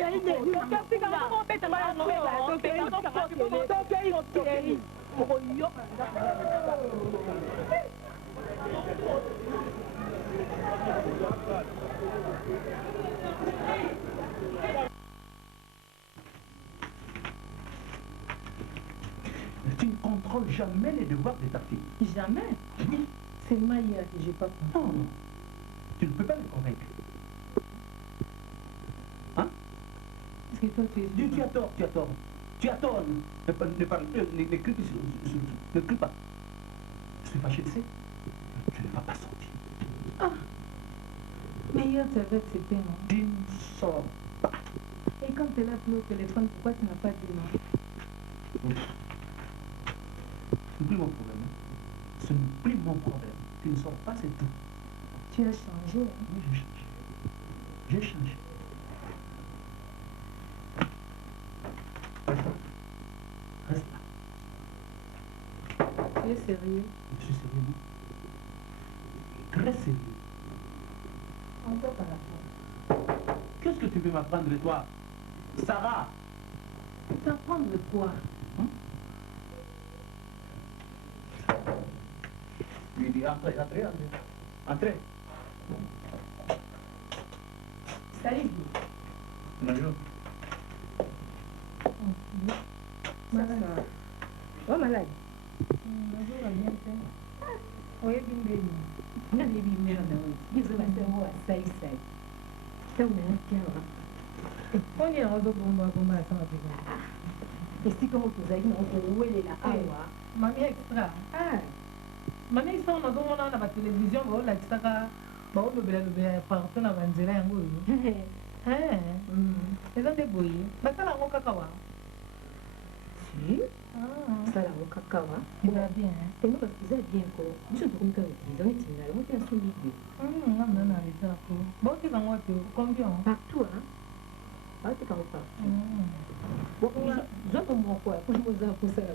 Tu ne contrôles jamais les devoirs de ta fille. Jamais. Oui. C'est Maya que j'ai pas compris. Non, non. Tu ne peux pas les convaincre. Hein? Parce que toi, tu es... Tu as tort, tu as tort. Tu as tort. Ne crie pas. Je suis fâché, tu sais. Tu ne vas pas sortir. Ah. Mais hier, tu avais accepté, non? Tu ne sors pas. Et quand tu es là au téléphone, pourquoi tu n'as pas dit non? Ce n'est plus mon problème. Ce n'est plus mon problème. Tu ne sors pas, c'est tout. Tu as changé, hein? Oui, j'ai changé. J'ai changé. Reste là. Tu es sérieux? Je suis sérieux. Très sérieux. Encore par la fois. Qu'est-ce que tu veux m'apprendre de toi, Sarah? T'apprendre de quoi? Lui dit entrez. Entrez. Salut. Bonjour. Oh, malade. Bonjour, bien fait. Oui, bien. Non, mais bien, merde. Ils ont passé un mot à saï-saï. C'est un mot qui a. On est en robe pour moi, ça m'a fait. Et si comment vous avez dit, on est là. Mamie extra. Ah. Mamie extra, on a dit, on a la télévision, on a dit, on a partout na banzela yango oyo eza nde boye basala yango kaka wa si basala yango kaka wa eza bien eza bien ko biso tokomi kaka utilize ngo etinga yango te nasombi be ngamna na eza ko baotika ngo wapi combien partout baotika ngo partout zoto moko akoza kosala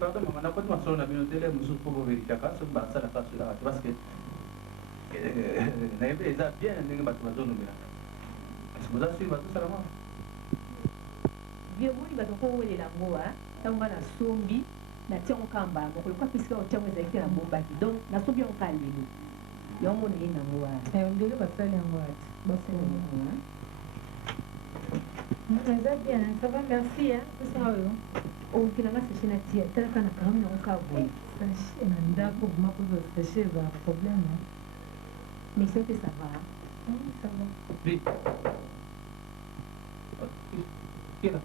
pardon mama nakoti masolo na bino tele mosusu mpo boverifiaka soki basalaka solaka te parce que nayebi eza bien ndenge bato bazonobelaka boza sui bazosala mwa viomoni bato kowelela yango ntango nga nasombi natiango kamba moko lokwa pisika otiango ezalaki na bombaki donc nasombi yango ka lelo yango na ye nango ndenge basali yango ati basali eza bien ça va merci pesa oyo okilanga sashe na tia talaka na kangami nango ka boye sashe na ndako boma koza sashe eza problème mais ça te ça va ça va oui qui là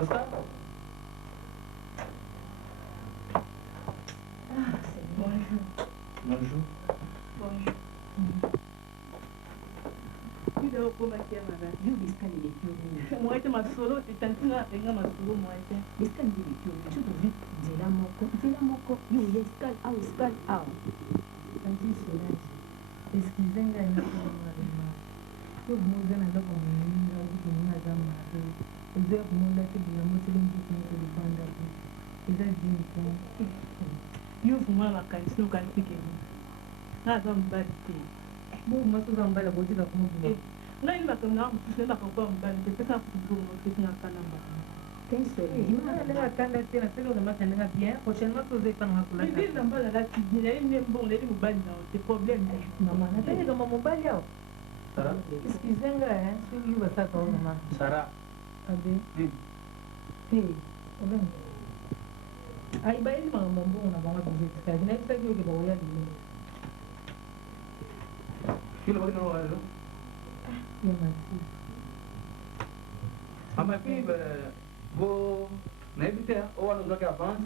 Oscar c'est bonjour bonjour yo biskani lekio moite masolo etantina apenga masolo moite biskani nde lekio so tovi nzela moko yo ya eskale awa eskale awa anti solange excuse ngai nakoaema yo bomoza na ndako moninga okomonga aza mare eza komonda te bilamo telembukunga kolifanda te eza bien te yo vumala makanisi nokanipikeni naza mobali te bomasoza mobali botika komobima ngai makambo na mosusu nayebaka kwa mobali te pesa kutubomo tetinakana mbala akanda te naseli olemaka ndenge bien prochainement toza epananga kolaaili na mbala lati bien nayebi nde mbongo nayebi mobali nao te problème mama natangekama mobali awa excuse ngai soki basaka o mama sara abe obenga bayeli makambo mbongo na bango bizetikaki nayebisaki oke bakoya lelo kilo bakina lelo ye mati amapi bo nayebi te o wana ozwaki avance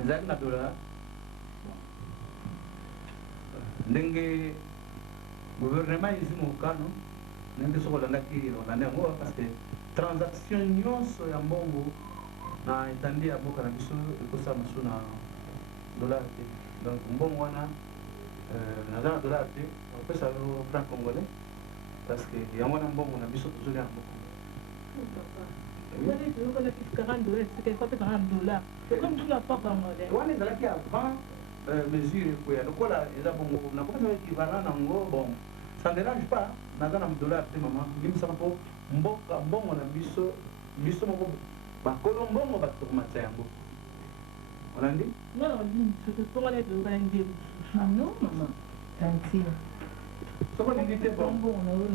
ezalaki na dollar ndenge gouvernement ezi mokano ndenge soki olandaki olanda yango parce que transaction nyonso ya mbongo na etandi ya mboka na biso ekosala mosu na dollar te donc mbongo wana naza na dollar te opesa yo franc congolais parce que yango wana mbongo na biso tozolia na mboka wana ezalaki avant mesure ekoya lokola eza bongo nakopesa equivalent nango bon ça ne dérange pas naza na dollar te mama ngimisaka mpo mboka mbongo na biso moko bakolo mbongo bato tokomatisa yango olandi non mama tanti soko lingi te bonbongo na yo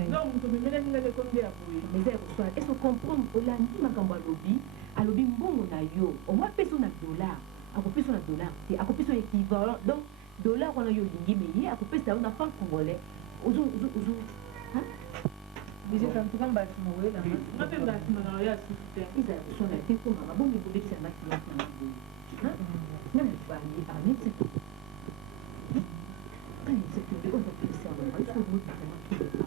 est-ce que comprendre olandi makambo alobi mbongo na yo omwa peso na dollar akopesa na dollar te akopesa équivalent donc dollar wana yo olingi me ye akopesa yo na franc congolais ozo bizetantuka mbasi mowelangaezala kosona te ko mama bongo ekolekisa na cliente na maboye na mibali aneti kanitsekende oyo bapesa mama esko omotizama kilema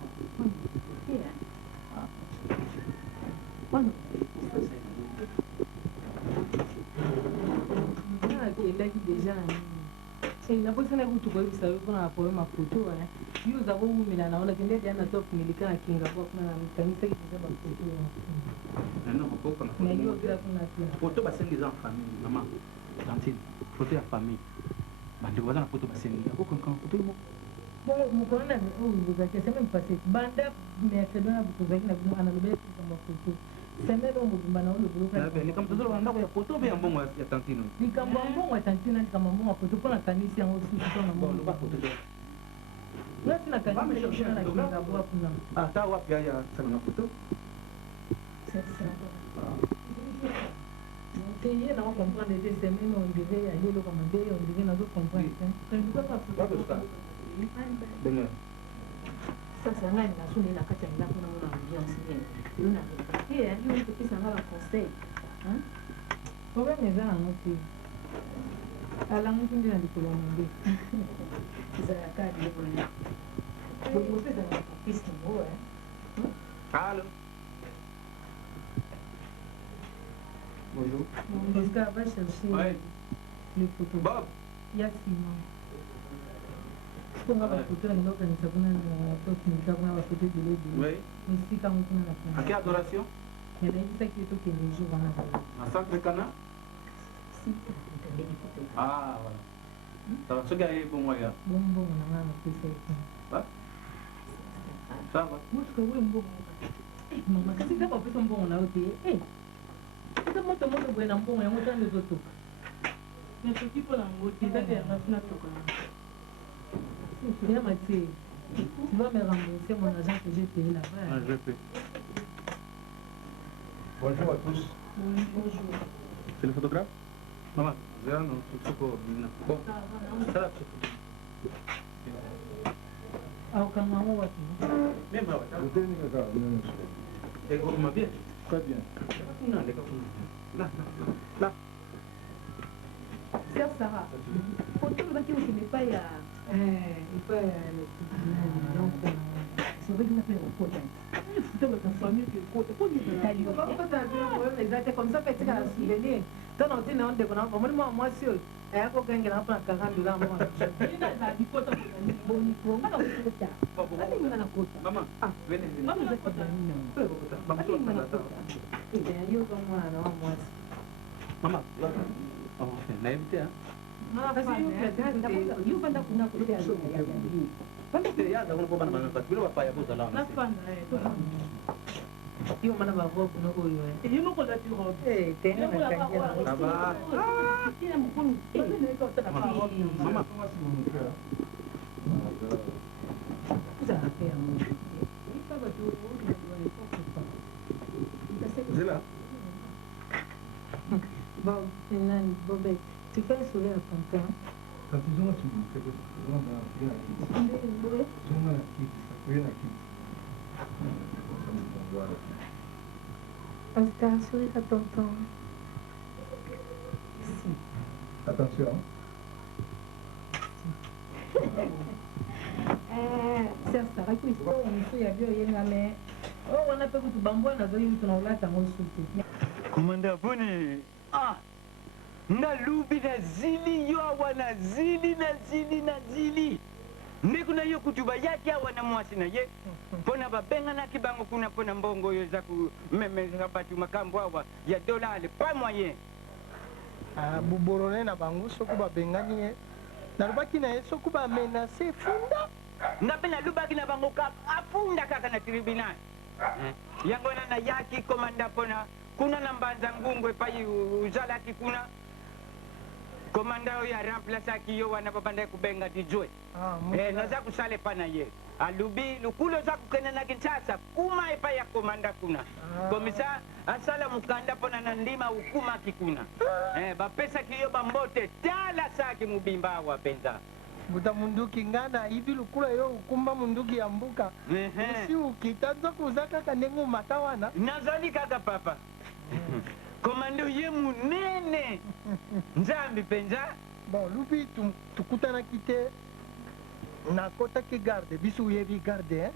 wana akendaki deja na nini naposana kutu koyebisa yo mpona na problème afoto yo oza kowumela na wana kende deya na top ngelika na kinga po kuna nakanisaki deja bafoto mais yo okela kuna te foto basengi eza en famille mama tantine foto ya famille bandeko baza na foto basengi akokankana foto moko bon mokolo na oyo ozalaki semaine passé banda mercredi wana tozalaki na bino analobeli kokamba foto semaine oyo mobimba na oyo likambo tozoloka ndako ya foto mpe ya mbongo ya tantine likambo ya mbongo ya tantine likambo ya mbongo ya foto mpo nakanisi yango susu mpona loba foto te nasi nakanisi na kinga boa kuna ata wapi aya sala na foto te ye na comprendre te semaine on dirait ali eloko mabe on dirait nazo comprendre sasa ngai nasone na kati ya ndako namona ambiance nene yo na te yo topesanga baconseil problème eza nango te alanguki nde na likolo ya mabe ezalaka liebole bopesanga papisi nango alo Bonjour. Oscar va chercher les photos. Bob. Il y a Simon. Pour avoir la photo, il y a une autre qui a la photo de l'autre. Oui. Mais si quand on a la photo. À quelle adoration? Il y a une qui est au Kenya, je vois. À Sacré Cana? Si. Ah, voilà. Ça va, ce gars est pour moi, là. Bon, on a un peu ça. Ça va. Moi, je crois que bon. Maman, qu'est-ce que tu as fait son bon là aussi? Eh, c'est moi tout le monde est bon, et moi j'en ai d'autres. Mais ce qui peut l'envoyer, c'est des raffinats Bien, Mathieu, tu vas me rembourser mon argent que j'ai payé là-bas. Ah, je vais payer. Bonjour à tous. Bonjour. C'est le photographe? Maman, je vais non, tout ce qu'on a. Bon, ça va. Ah, au Cameroun, ouais. Même là, et vous m'avez bien? Très bien. Non, les gars, là, là. Sœur Sarah, photo là qui ne pas il y a il faut donc c'est vrai qu'il a fait un photo. Il faut que ta famille que côté pour dire Italie. On va pas t'avoir exact comme ça fait ça souvenir. Tant on dit non de qu'on moi si eh ko ganga na pa $40 moi. Il a ça du photo bon bon pas le photo. Allez ngana kota. Maman, venez. Maman za kota. Maman, yo comme moi non moi. Maman, là. Oh, na invité hein. You panda kuna kutea. Panda ya da wani ko bana bana bila wa pa ya boza la. Na panda Yo mana ba ko kuno ko yo. You know what you rob. Eh, tena na kanya. Baba. Kina mkono. Mama. Zela. Bon, Bobek, tu fais un sourire à tonton. Quand tu joues, tu fais quoi? Tu joues dans la Oscar, sourire à tonton. Si. Attention. C'est ça, qui est on y a bien rien mais oh on a pas beaucoup de bambou na zo yitu na ulata ngo suti. Komanda boni. Ah. Na lubi na zili yo wana zili na zili. Ndikuna yo kutuba yake wana mwasi na ye. Pona babenga na kibango kuna pona mbongo yo za ku memeza batu makambo awa ya $1 pas moyen. Ah buborone na bango soko babengani ye. Na lubaki na ye soko ba menacer funda. Napenda lubaki na bango ka afunda kaka na tribunal. Yango na yaki komanda pona kuna na mbanza ngungwe pai uzalaki kuna komanda ya remplace ki yo wana babanda kubenga dijwe. Naza kusale pana ye. Alubi lukulo za kukena na Kinshasa kuma epa ya komanda kuna. Komisa asala mukanda pona na ndima hukuma kikuna. Bapesa kiyo bambote tala saki mubimba wa penza. Buta munduki ngana hivi lukula yo ukumba munduki ya mbuka. Si ukitanza kuzaka kandengu matawana. Nazali kaka papa. Komando ye munene. Nzambi penza. Bon, lubi tukutana kite na kota ki garde, bisu yevi garde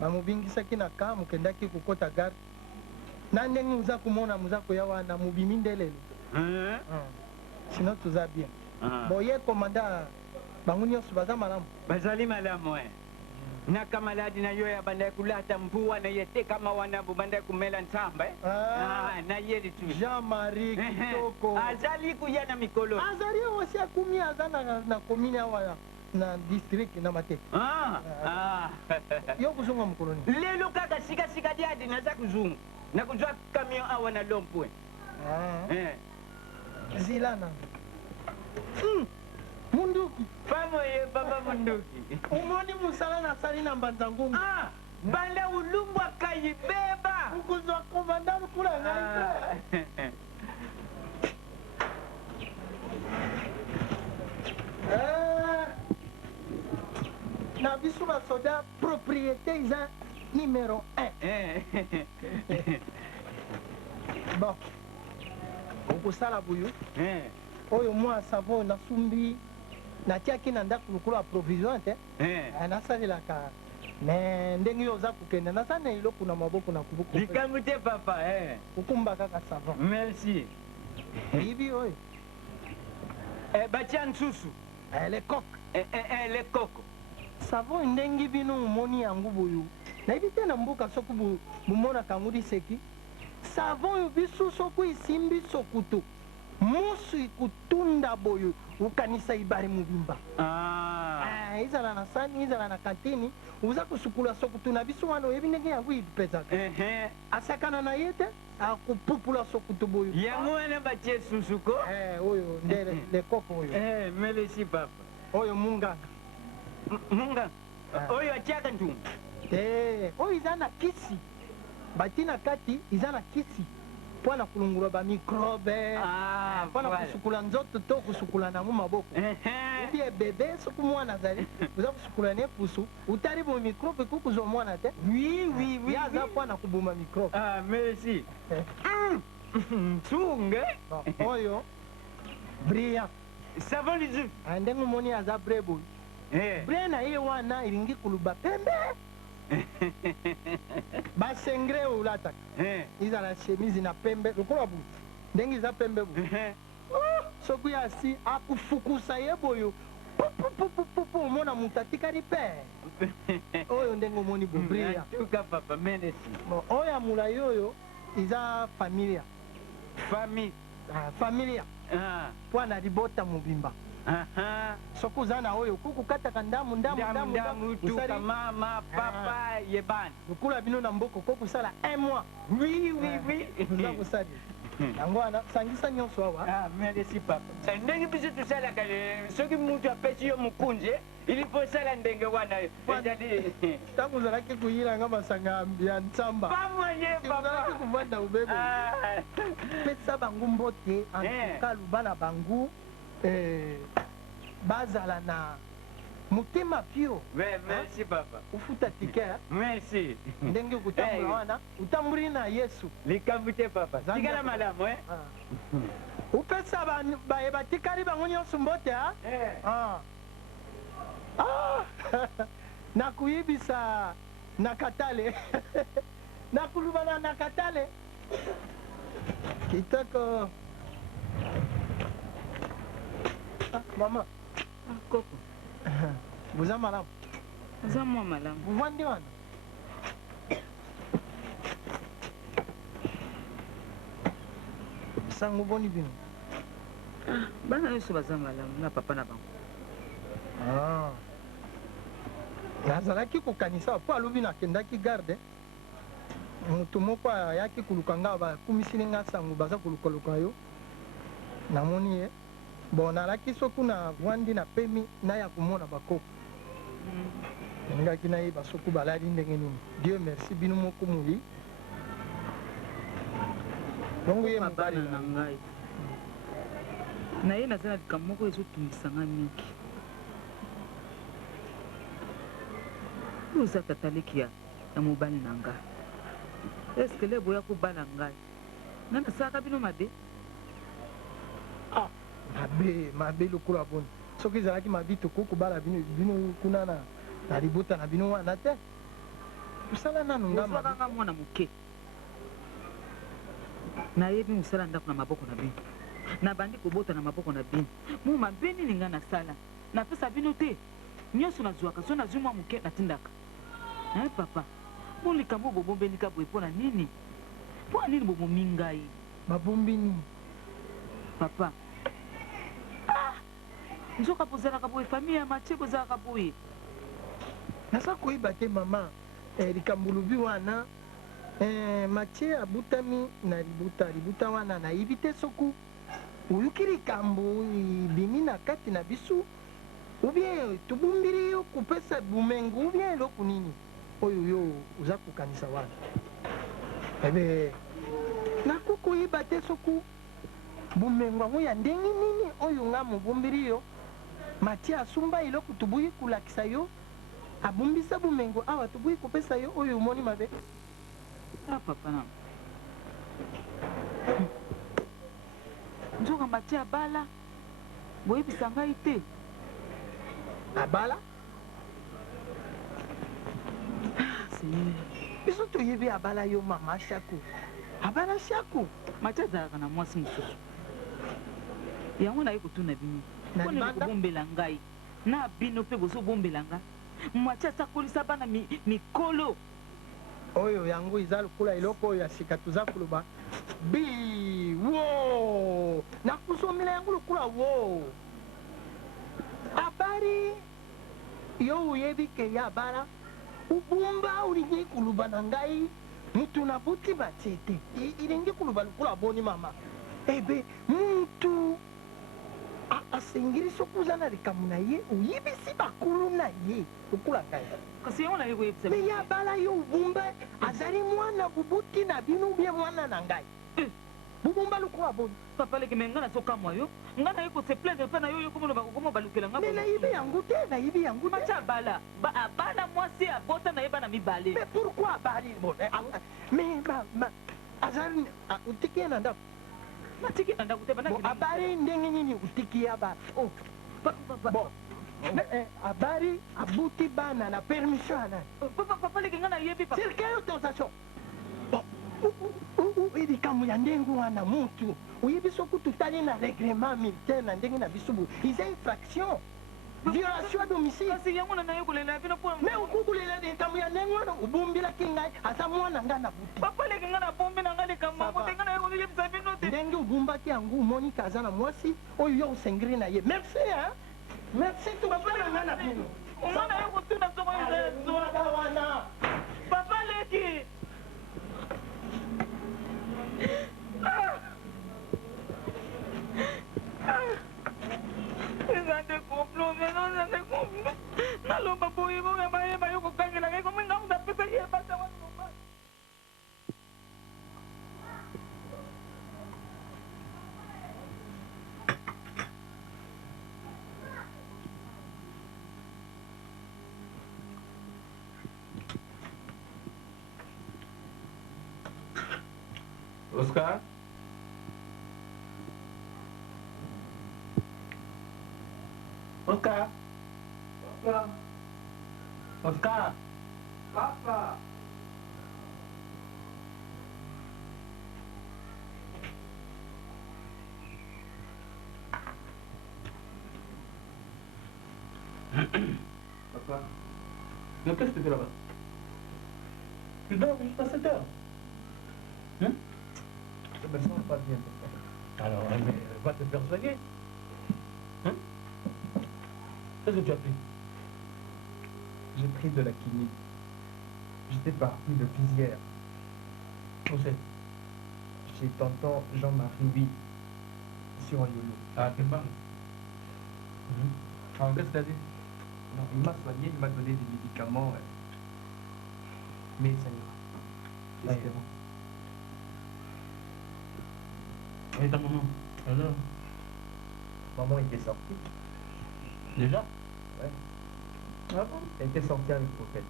bamubingisa kina ka mukendaki kukota garde na ndenge uza kumona muza kuyawa na mubimindelelo sinon tuza bien bon ye komanda bangu nyonso baza malamu bazali malamu na kamaladi na yo ya banda kulata mvua na yete kama wana banda kumela nsamba na yeli tu Jean-Marie Kitoko azali kuyana mikolo azali osi akumi azana na komine awa na district na mate yo kuzunga mkoloni lelo kaka sika diadi naza kuzunga na kujwa camion awa na lompwe zilana munduki famo ye baba munduki umoni musala na sali na mbanza ngungu banda ulumbwa kayibeba ukuzwa komanda lukula ngai na biso basoda propriété eza numéro 1 bon okosala boyo oyo mwa savo nasumbi natiaki na ndako lokolo ya provision te nasalelaka me ndenge yo oza kokende naza na eloko na maboko na kubuku likambo te papa okumba kaka savon merci oyibi oyo batia nsusu le koko savon ndenge bino omoni yango boyo nayebi te na mboka soki bomonaka yango liseki savon oyo biso soki esimbi sokutu musu ikutunda boyo ukanisa ibari mubimba izala na sani izala na kantini uza kusukula sokutu na biso wana oyebi ndenge yango ipezaka asakana na ye te akupupula sokutu boyo yango wana batie susuko oyo nde lekoko oyo melesi papa oyo munganga oyo atiaka ntumbu oyo iza na kisi bati na kati iza na kisi mpona kulungula bamikrobe mpona kusukula nzoto to kusukula nango maboko ubie bebe soki mwana azali uza kusukula ne pusu utali bo mikrobe kukuzwa mwana te ye aza mpona kubuma mikrobe merci sunge oyo brillant savon lizu ndenge omoni aza bre boy bre na ye wana elingi kuluba pembe basengre olataka izala chemise na pembe lokola butu ndenge eza pembe butu soki asi akufukusa ye boyo pupupupupu omona moto atikali pe oyo ndenge omoni bobria oyo ya molai oyo eza familia mpo na libota mobimba soki oza na oyo kokokataka ndamu tuka mama papa yebani lokola bino na mboko kokosala 1 mois oza kosali yango wana sangisa nyonso awa merci papa ndenge biso tosalaka soki mutu apesi yo mokunje ilipo osala ndenge wana ezali ntango ozalaki koyilanga masanga ya ntsamba ozalaki kovanda ubebo pesa bango mbote antuka luba na bango bazala na motema pio merci papa ufuta tike merci ndenge okutambula wana utambuli na yesu likambo te papa tikala malamu upesa batikali bango nyonso mbote nakuyibisa na katale nakulubana na katale kitoko mama koko buza malamu aza mwa malamu buvandi wana sango boni bino bana nyonso baza malamu na papa na bango nazalaki kokanisa mpo alobi nakendaki garde moto moko ayaki koluka nga bakumisili nga sango baza kolukoluka yo namoni ye bon nalaki soki na vwandi na pemi naya komona bakoko ningaki nayeba soki balali ndenge nini dieu merci bino moko moi bongo ye mobali na ngai na ye naza na likambo moko ezotungisanga mingi oyo oza tata leki ya mobali na ngai eske le boya kobala ngai nga nasalaka bino mabe mabe lokola boni soki ezalaki mabi tokokobala bino kuna na libota na bino wana te tosala nanu ngazwakanga mwana moke nayebi mosala ndako na maboko na bino nabandi kobota na maboko na bino mo mabe nini nga nasala napesa bino te nyonso nazwaka so nazwi mwa moke natindaka papa mo likambo bobombenika boye mpo na nini mpo na nini bomomi ngai babombi nini papa nzoka bozalaka boye famille ya matie bozalaka boye naza koyeba te mama likambo lobi wana matie abutami na libuta wana nayebi te soki oyuki likambo ebimi na kati na biso ubie tobumbiri yo kopesa bumengo ubie eloko nini oyo yo oza kokanisa wana ebe nakokoyeba te soki bumengo yango ya ndenge nini oyo nga mobumbiri yo matie asumba eloko tobuyi kolakisa yo abumbisa bumengo awa tobuyi kopesa yo oyo omoni mabe papa na nzoka matie abala boyebisa ngai te abala biso toyebi abala yo mama shako abala shako Mathieu azalaka na mwasi mosusu yango naye kotuna bino mpona kobombela ngai na bino mpe bozobombela nga Mathieu asakolisa bana mikolo oyo yango eza lokola eloko oyo ya sika toza koloba bi wo nakusomela yango lokola wo abari yo oyebi ke ya abala ubumba olingi kuluba na ngai mutu na buti batie te ilingi kuluba lokola boni mama ebe mutu asengeli soki oza na likambo na ye oyebisi bakulu na ye lokola ngai kasi yango naye koyebisa me ya bala yo ubumba azali mwana bubuti na bino ubie mwana na ngai bubumba lokola boni papa leki me nga na sokamwa yo nga naye kose plaindre mpe na yo yokomo balukela nga me nayibi yango te nayibi yango te Mathieu abala abala mwasi abota na ye bana mibale mais pourquoi abali mais azali otiki ye na ndako natiki na ndako te abali ndenge nini otiki ye abala bon abali abuti bana na permission ya nani papa leki nga nayebi sirke autorisation likambo ya ndenge wana mutu oyebi soki tutali na règlement militaire na ndenge na biso boye eza infraction violation ya domicile kasi yango na naye kolela bino mpo me okokolela likambo ya ndenge wana obombilaki ngai aza mwana ngai na buti papa leki nga na bombi na ngai likambo yango te nga naye koyebisa bino te ndenge obumbaki yango omoniki aza na mwasi oyo yo osengeli na ye merci merci tokopela ngai na bino nga naye kotuna soko eza wana papa leki eza nde complot meno eza nde complot naloba boye boye bayeba yo kokangela ngai komi ngai napesa yebasa wana mobali Oscar? Oscar? Papa? Oscar? Papa? Papa? Mais qu'est-ce que tu fais là-bas? Tu dors jusqu'à 7 heures? Hein? Je me sens pas bien. Alors, mais va te faire soigner. Hein? Qu'est-ce que tu as pris? J'ai pris de la clinique. J'étais parti de Pisière. Où c'est? Chez tonton Jean-Marie Louis, sur Yolo. Ah, quelle femme? Alors, qu'est-ce que tu as dit? Non, il m'a soigné, il m'a donné des médicaments. Mais ça ira. Espérons. Et ta maman? Alors? Maman était sortie. Déjà? Ouais. Ah bon? Elle était sortie avec le prophète.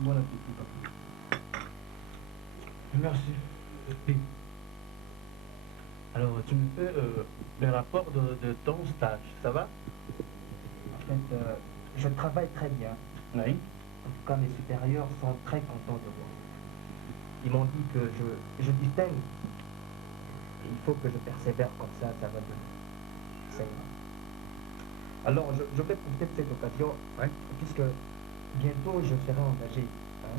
Bon appétit, papa. Merci. Alors, tu me fais les rapports de ton stage, ça va? En fait, je travaille très bien. Oui. En tout cas, mes supérieurs sont très contents de moi. Ils m'ont dit que je distingue. Il faut que je persévère comme ça va donner. Ça ira. Alors, je vais profiter de cette occasion, puisque bientôt je serai engagé. Hein,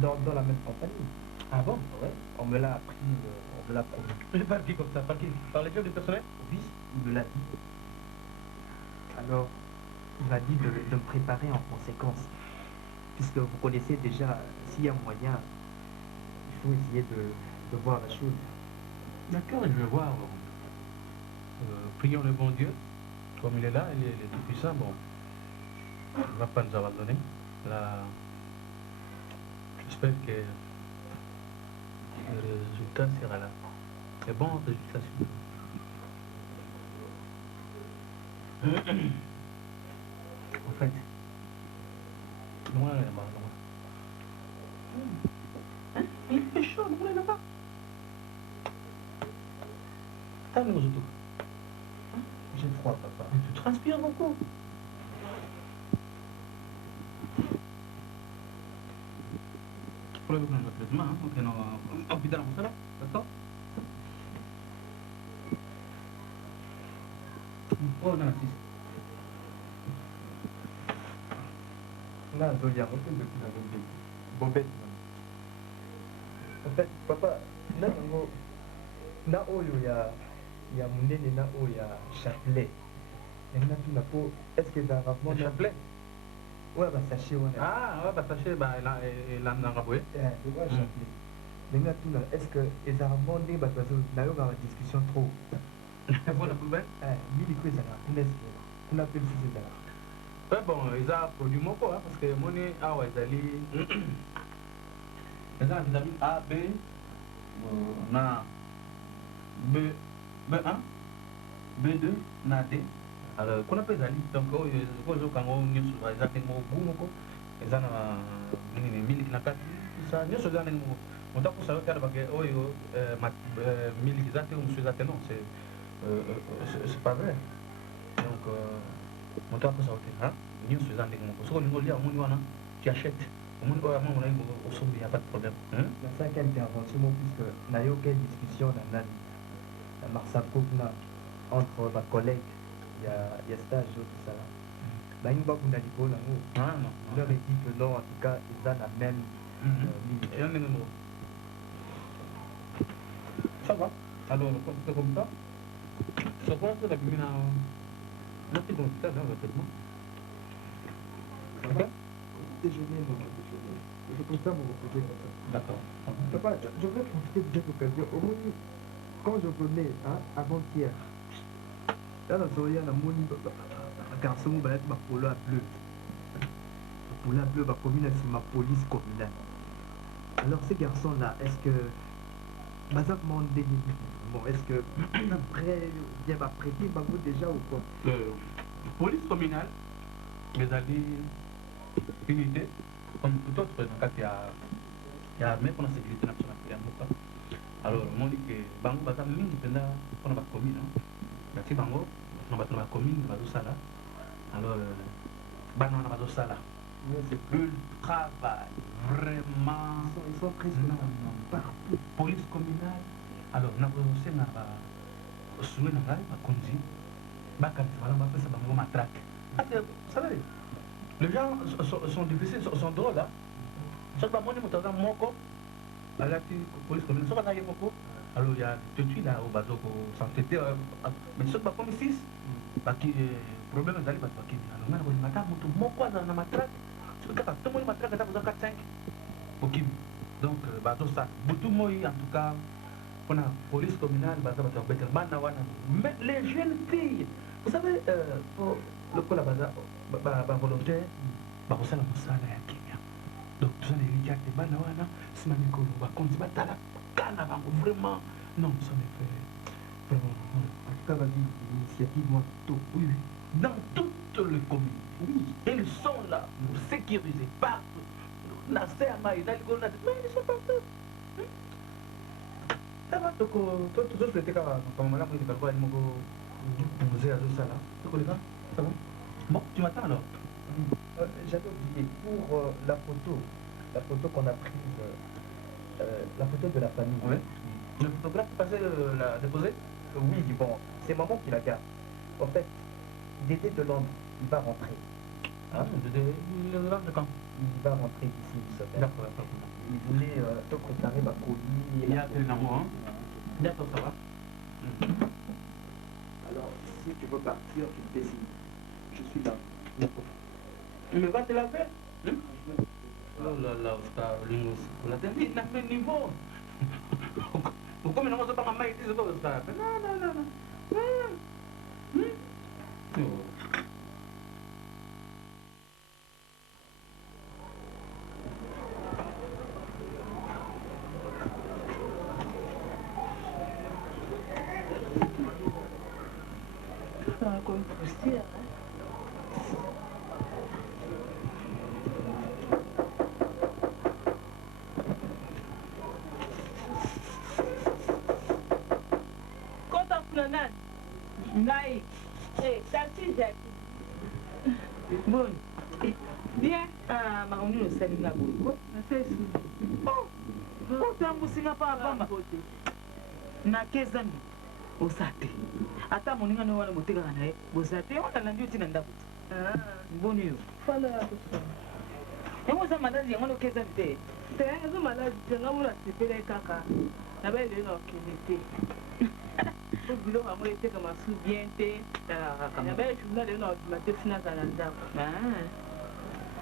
dans la même compagnie. Ah bon? Ouais, on me l'a appris, on me l'a promis. Mais par qui comme ça? Par qui? Par les chefs du personnel? Oui, il me l'a dit. Alors, il m'a dit de me préparer en conséquence. Puisque vous connaissez déjà, s'il y a moyen, il faut essayer de voir la chose. D'accord, je vais voir. Prions le bon Dieu. Comme il est là, il est tout puissant. Bon, il ne va pas nous abandonner. Là, j'espère que le résultat sera là. C'est bon, résultat En fait, loin là-bas, loin. Il fait chaud, loin là-bas. Calme-nous tout. J'ai froid, papa. Mais tu transpires beaucoup. Pour le traitement, ok, non, hôpital pour ça, d'accord? Oh, non, si. Là, il y a un peu de bobette. En fait, papa, na oyo ya munene na oyo ya chapelet. Yango tout na po, est-ce que dans rapport Le chapelet? Ouais, bah sachet ouais. Ah, ouais, bah sachet, bah il a un raboué. Ouais, chapelet. Maintenant tout là, est-ce que les Arabes ne bah parce que na yo ba discussion trop. Voilà pour ben. Mili ko ça là, on appelle ça là. Ouais, bon, ils ont produit mon corps, parce que mon nez, ah ouais, ils allaient. Ils ont vitamine A, B, na B1, B2, na D. Alors, qu'on appelle ça, donc, quand on y a ils ont des mots goût, ils ont des milk na kati, ça, nous sommes dans on t'a pour ça, car parce que, oh, milk, ils ont des choses, non, c'est pas vrai. Donc, on t'a pour ça, hein? Nous sommes dans des mots. Ce qu'on dit à mon tu achètes. Au moins, il n'y a pas de problème. La cinquième intervention, puisque il n'y a aucune discussion dans la Marsako entre ma collègue, il y a stage, tout ça. Bah, il y a beaucoup d'alcool. Ah non. On leur dit que non, en tout cas, ils ont la même ligne. Et un numéro. Ça va. Alors, c'est comme ça. Ça va, c'est la commune à. Là, c'est comme ça, dans le traitement. Ça va? Déjeuner, non, déjeuner. Je préfère me reposer comme ça. D'accord. Papa, je voudrais profiter de cette occasion. Au moins, quand je venais, hein, avant-hier, là, dans ce moment-là, un garçon, il va être ma polo à bleu. Ma polo à bleu, ma commune, c'est ma police communale. Alors, ces garçons-là, est-ce que. Bon, est-ce que après, bien m'apprêter, vous déjà ou quoi? Police communale, les alliés. Unité, comme tout autre, il y a même pour la sécurité nationale. Alors, on dit que Bango Baza Mingi Penda, on a la commune. Bati Bango, on a la commune, on a Sala. Alors, Banon on a Sala. Le travail, vraiment. Ils sont presque partout. Police communale. Alors, on a aussi un souhait dans la conduite. Bakal, on va faire ça, on va matraque. Vous savez? Les gens sont difficiles, sont drôles là. Chaque fois, moi, je me moko, à la police communale, soit à moko. Alors, il y a tout de suite là au bateau pour s'entêter. Mais chaque fois, comme 6, parce que problème est d'aller parce que alors, on a un moko dans la matraque. Tout le monde matraque, il y a 4-5. Ok. Donc, bateau ça. Beaucoup moi, en tout cas, on a police communale, bateau mais les jeunes filles, vous savez, pour le coup, la bazar. Volontaire, bakosala mosala ya kimia. Donc tout ça les liens de bana wana, sima mikolo bakonzi batala kana bango vraiment. Non, ça me fait vraiment. En tout cas, vas-y, l'initiative moi tout. Oui, dans toutes les communes. Oui, ils sont là pour sécuriser partout. La CMA, il a le gouvernement, mais ils sont partout. Ça va, donc toi tu dois souhaiter comme madame il va aller me poser à tout ça là. Tu connais ça? Ça va? Bon, tu m'attends alors? J'avais oublié, pour la photo qu'on a prise, la photo de la famille. Oui. Le photographe passé la déposer? Oui, bon, c'est maman qui la garde. En fait, Dédé de Londres, il va rentrer. Ah, Dédé de Londres quand? Il va rentrer ici, vous savez. D'accord. Il voulait te préparer ma colis. Il y a un amour, hein? D'accord, ça va. Alors, si tu veux partir, tu me décides. Je suis là. Mais va te la faire? Oh là là, la tête n'a pas de niveau. Pourquoi maintenant on ne peut pas m'aider? Non, non, non, non. Comme poussière. Nai, Tanti Jackie. Bon. Bien. Ah, maoni osalinga boye. Otambusinga pa pamba. Nake zami oza te. Ata moninga no wana motekaka na ye boza te wana nandi otina ndako te. Mboni yo. Yango oza maladi yango noke ezami te. Te ezo maladi te nga mona sepele kaka. Na ba elelo okende te. Po biloko yango etekama su bien te. Na ba journal lelo na obima te fina kala ndako.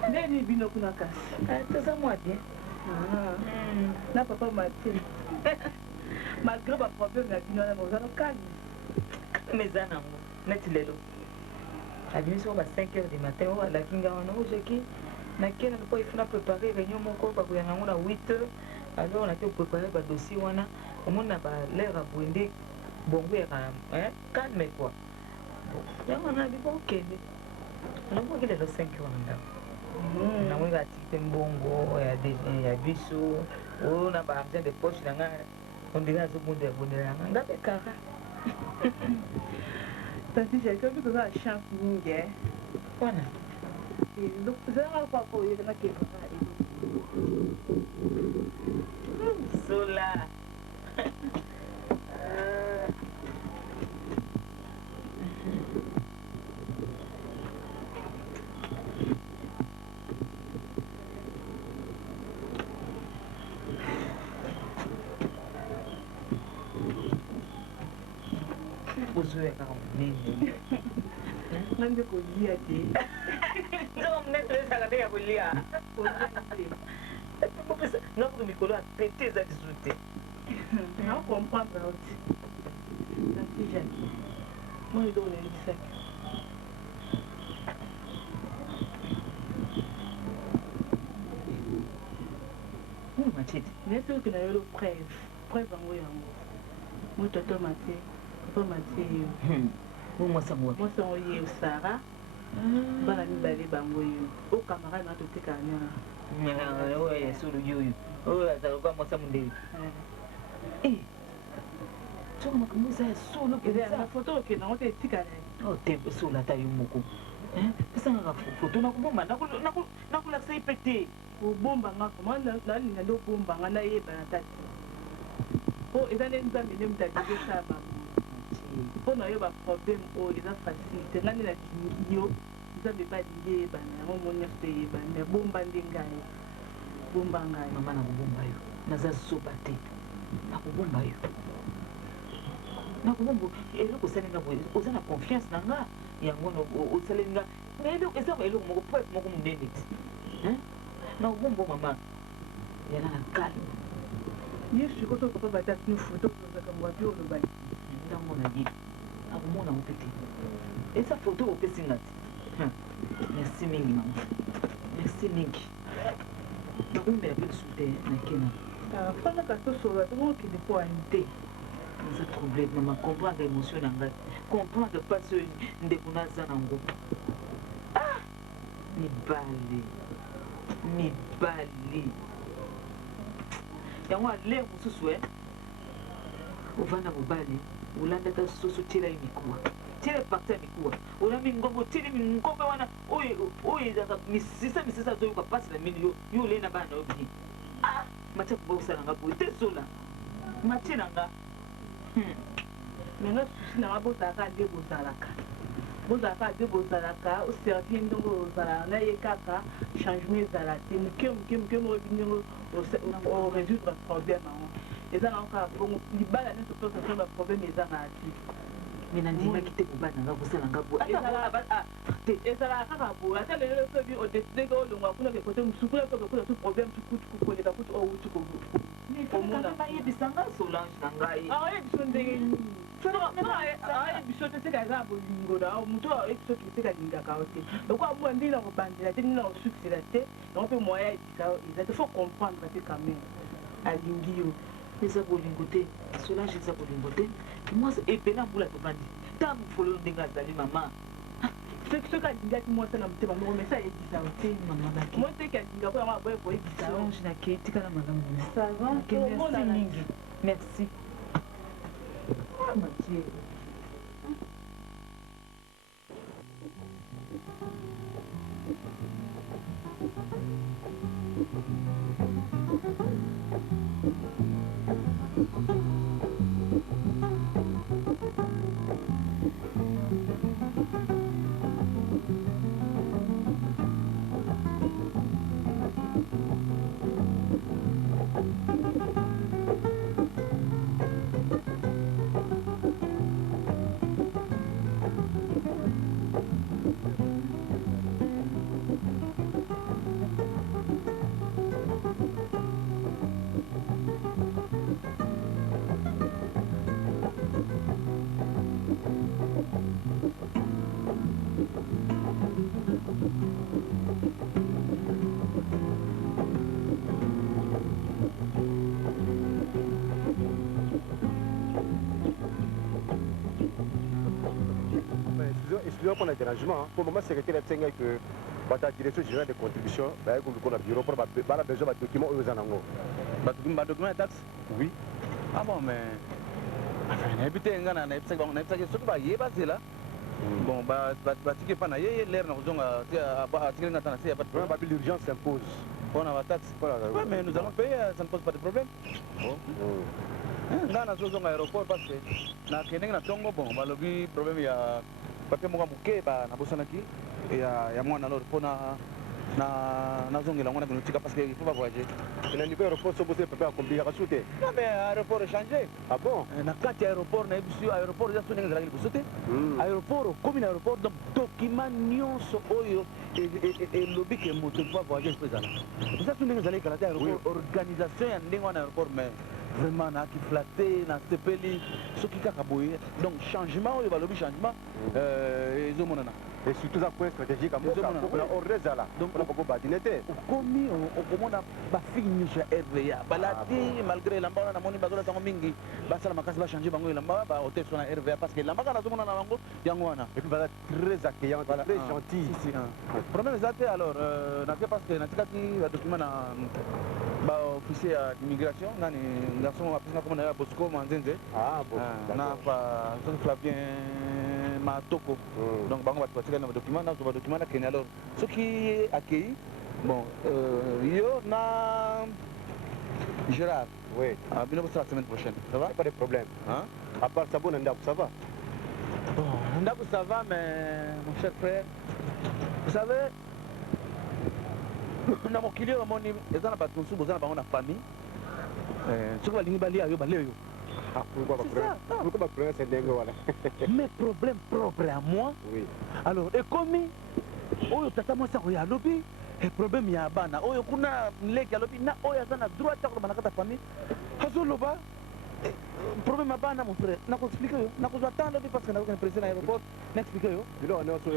Ndeni bino kuna kasi. Toza mwa bien. Na papa Mathilde. Malgré ma problème na bino na mozano calme. Mais eza nango neti lelo abimi soko ba 5 heures du matin oyo alaki nga wana ojeki nakenda mpo ifuna préparer réunion moko bakoyanga yango na 8 heures alors nake préparer badossier wana omoni na balere abwende bongo yaka calme quoi yango wana bipo okende namoki lelo 5 heures na ndako namonga atiki mpe mbongo ya biso oyo na baargent de poche na nga ondenge azobondela yanga nga mpe kaka Tanti Jacques, tu peux avoir chance mingi. Wana. Donc ça va pas pour y na ke. Sola. Uzoeka nini? Nande kulia ti. Ndio mnetesa katika kulia. Pesa ngapo mikolo apete za disute. Na comprendre aussi. Tanti Jacques. Moi je dois aller sac. Machete. Neto que na yo preuve ngo yango. Moi toto Mathieu. Mosango ye Sara bana mibale bango yo o camarade na totika nyana oyo esolo yoyo oyo azaloka mwasa mondele soko makambo eza ya solo na foto okenda ngo te etika te solo ata yo moko pesangaka foto nakobomba nakolakisa ye mpe te obombanga koma nalinga nde obombanga nayebana tati po eza nde nzambe nde mutadibesama mpo na yo baproblème oyo eza facilité ngani na yo nzambe balingi eyebana yango mo nyonso te eyebana me bomba nde ngai bomba ngai mama nakobomba yo naza zoba te nakobomba yo nakobomba eloko osalinga boye oza na confiance na nga yango osalinga eza eloko moko preuve moko monene te nakobomba mama yana na calme ye sikoso papa batatini foto ozaka mwabi olobaki ntango na ye akomona ngo mpe te eza foto opesinga te merci mingi mama merci mingi nakombela mpe lisu te nakena fandaka tosola tomokende po ani te eza problème mama comprendre émotion na ngai comprendre mpasi oyo ndeko naza nango mibale yango ale mosusu ovanda mobali olandaka soso tiela ye mikuwa tiela parti ya mikuwa olami ngongo tieli mingombe wana oyo ezaka misisa azoyoka mpasi na mini yo olei na bana na yo bien matie kobosalanga boye te zola matie na nga menga susi nanga bozalaka nde bozalaka oservie ndenge ozalaka na ye kaka changement ezala te moke moko ndenge orésoudre problème yango eza nango kaka bongo libala nyonso mpe osaso baproblème ezaka ati me nandimaki te kobana nga kosalanga boye ezalaka kaka boye ata lelo soki odesideke olongwa kuna ke kote mosusu kuna mpe kokuna tu problème tukutuku koleka kutu owuti komona bayebisanga solange na ngai aoyebiso ndenge nini ayebiso te seka eza na bolingo na moto ayebi soki seka alingaka o te lokwa mwa ndenge na kobandela te ndenge na kosuksela te yango mpe moya ayebisa eza te faut comprendre te quand même alingi yo eza bolingo te solange eza bolingo te mwasi epena mbula tovandi ta fololo ndenge azali mama soki alingaki mwasi na motema moko mesa ayebisa o te mo teki alinga po yango aboye koyebisa solange nake tikala malamu merci mingi merci Mathieu qu'on a dérangement pour le moment secrétaire Tsenga que la direction générale des contributions bah qu'on a bureau pour besoin de documents aux anango document taxe oui ah bon mais enfin habité ngana na ipsa bon na ipsa surtout ba yeba là bon ba tike pa na ye l'air na kozonga tike na tana c'est pas de problème bah l'urgence s'impose on a la taxe ouais mais nous allons payer ça ne pose pas de problème ngana zozonga aéroport parce que na keneng na tongo bon balobi problème ya papier moko muke ba na bosanaki ya mwana lor pona na zongela ngona kunotika parce que il faut pas voyager na niveau aéroport so bosé papier combien ka souté non mais aéroport changé ah bon na kati aéroport na bisu aéroport ya sonenge zalaki kusute aéroport comme aéroport donc document nyonso oyo et lobby que moto va voyager présala ça sonenge zalaki kala aéroport organisation ya ndenge na aéroport mais vraiment na ki flatté na sepeli soki kaka boye donc changement oyo balobi changement ezomonana et surtout ça point stratégique à moi on reste là donc on peut pas dinete komi okomona ba fille nyuso ya RVA balati malgré lamba na moni bazola tango mingi basala makasi ba changer bango lamba ba hotel sur la RVA parce que lamba kana zomona na bango yango wana et puis bala très accueillant très gentil problème ezate alors na que parce que na tikati ba document na ba officier d'immigration nani garçon a pris comme na Bosco Manzenze ah bon na pa Flavien Matoko donc bango ba tuatika na document na ba document na Kenya alors ce qui accueilli bon yo na Gérard oui bien pour la semaine prochaine ça va pas de problème hein à part ça bon Ndabou ça va bon Ndabou ça va mais mon cher frère vous savez na mokili oyo amoni eza na bato mosusu boza na bango na famille soki balingi balia yo balia yo pourquoi problème c'est ndenge wana mais problème propre à moi oui alors ekomi oyo tata mwasi akoya alobi problème ya bana oyo kuna mleki alobi na oyo aza na droit ya koloba na kati ya famille azoloba problème ya bana mon frère nakoexplike yo nakozwa temps alobi parce que nakoki président na aéroport naexplike yo bilo nyonso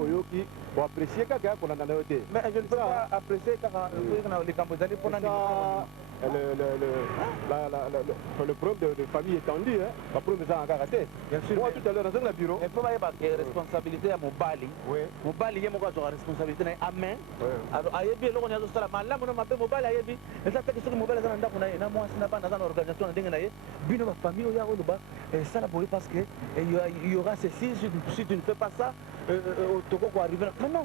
oyoki oapprécie kaka kolanda na yo te mais je ne peux pas apprécier kaka na likambo ezali mpona le problème de famille étendue ba problème eza kaka te bien sûr moi tout à l'heure nazongi na bureau il faut bayeba ke responsabilité ya mobali mobali ye moko azwaka responsabilité na ye amen alors ayebi eloko nini azosala malamu na mabe mobali ayebi eza teke soki mobali aza na ndako na ye na mwasi na bana aza na organisation na ndenge na ye bino bafamille oyo oloba esala boye parce que il y aura ceci si tu ne fais pas ça toko koarrive mais non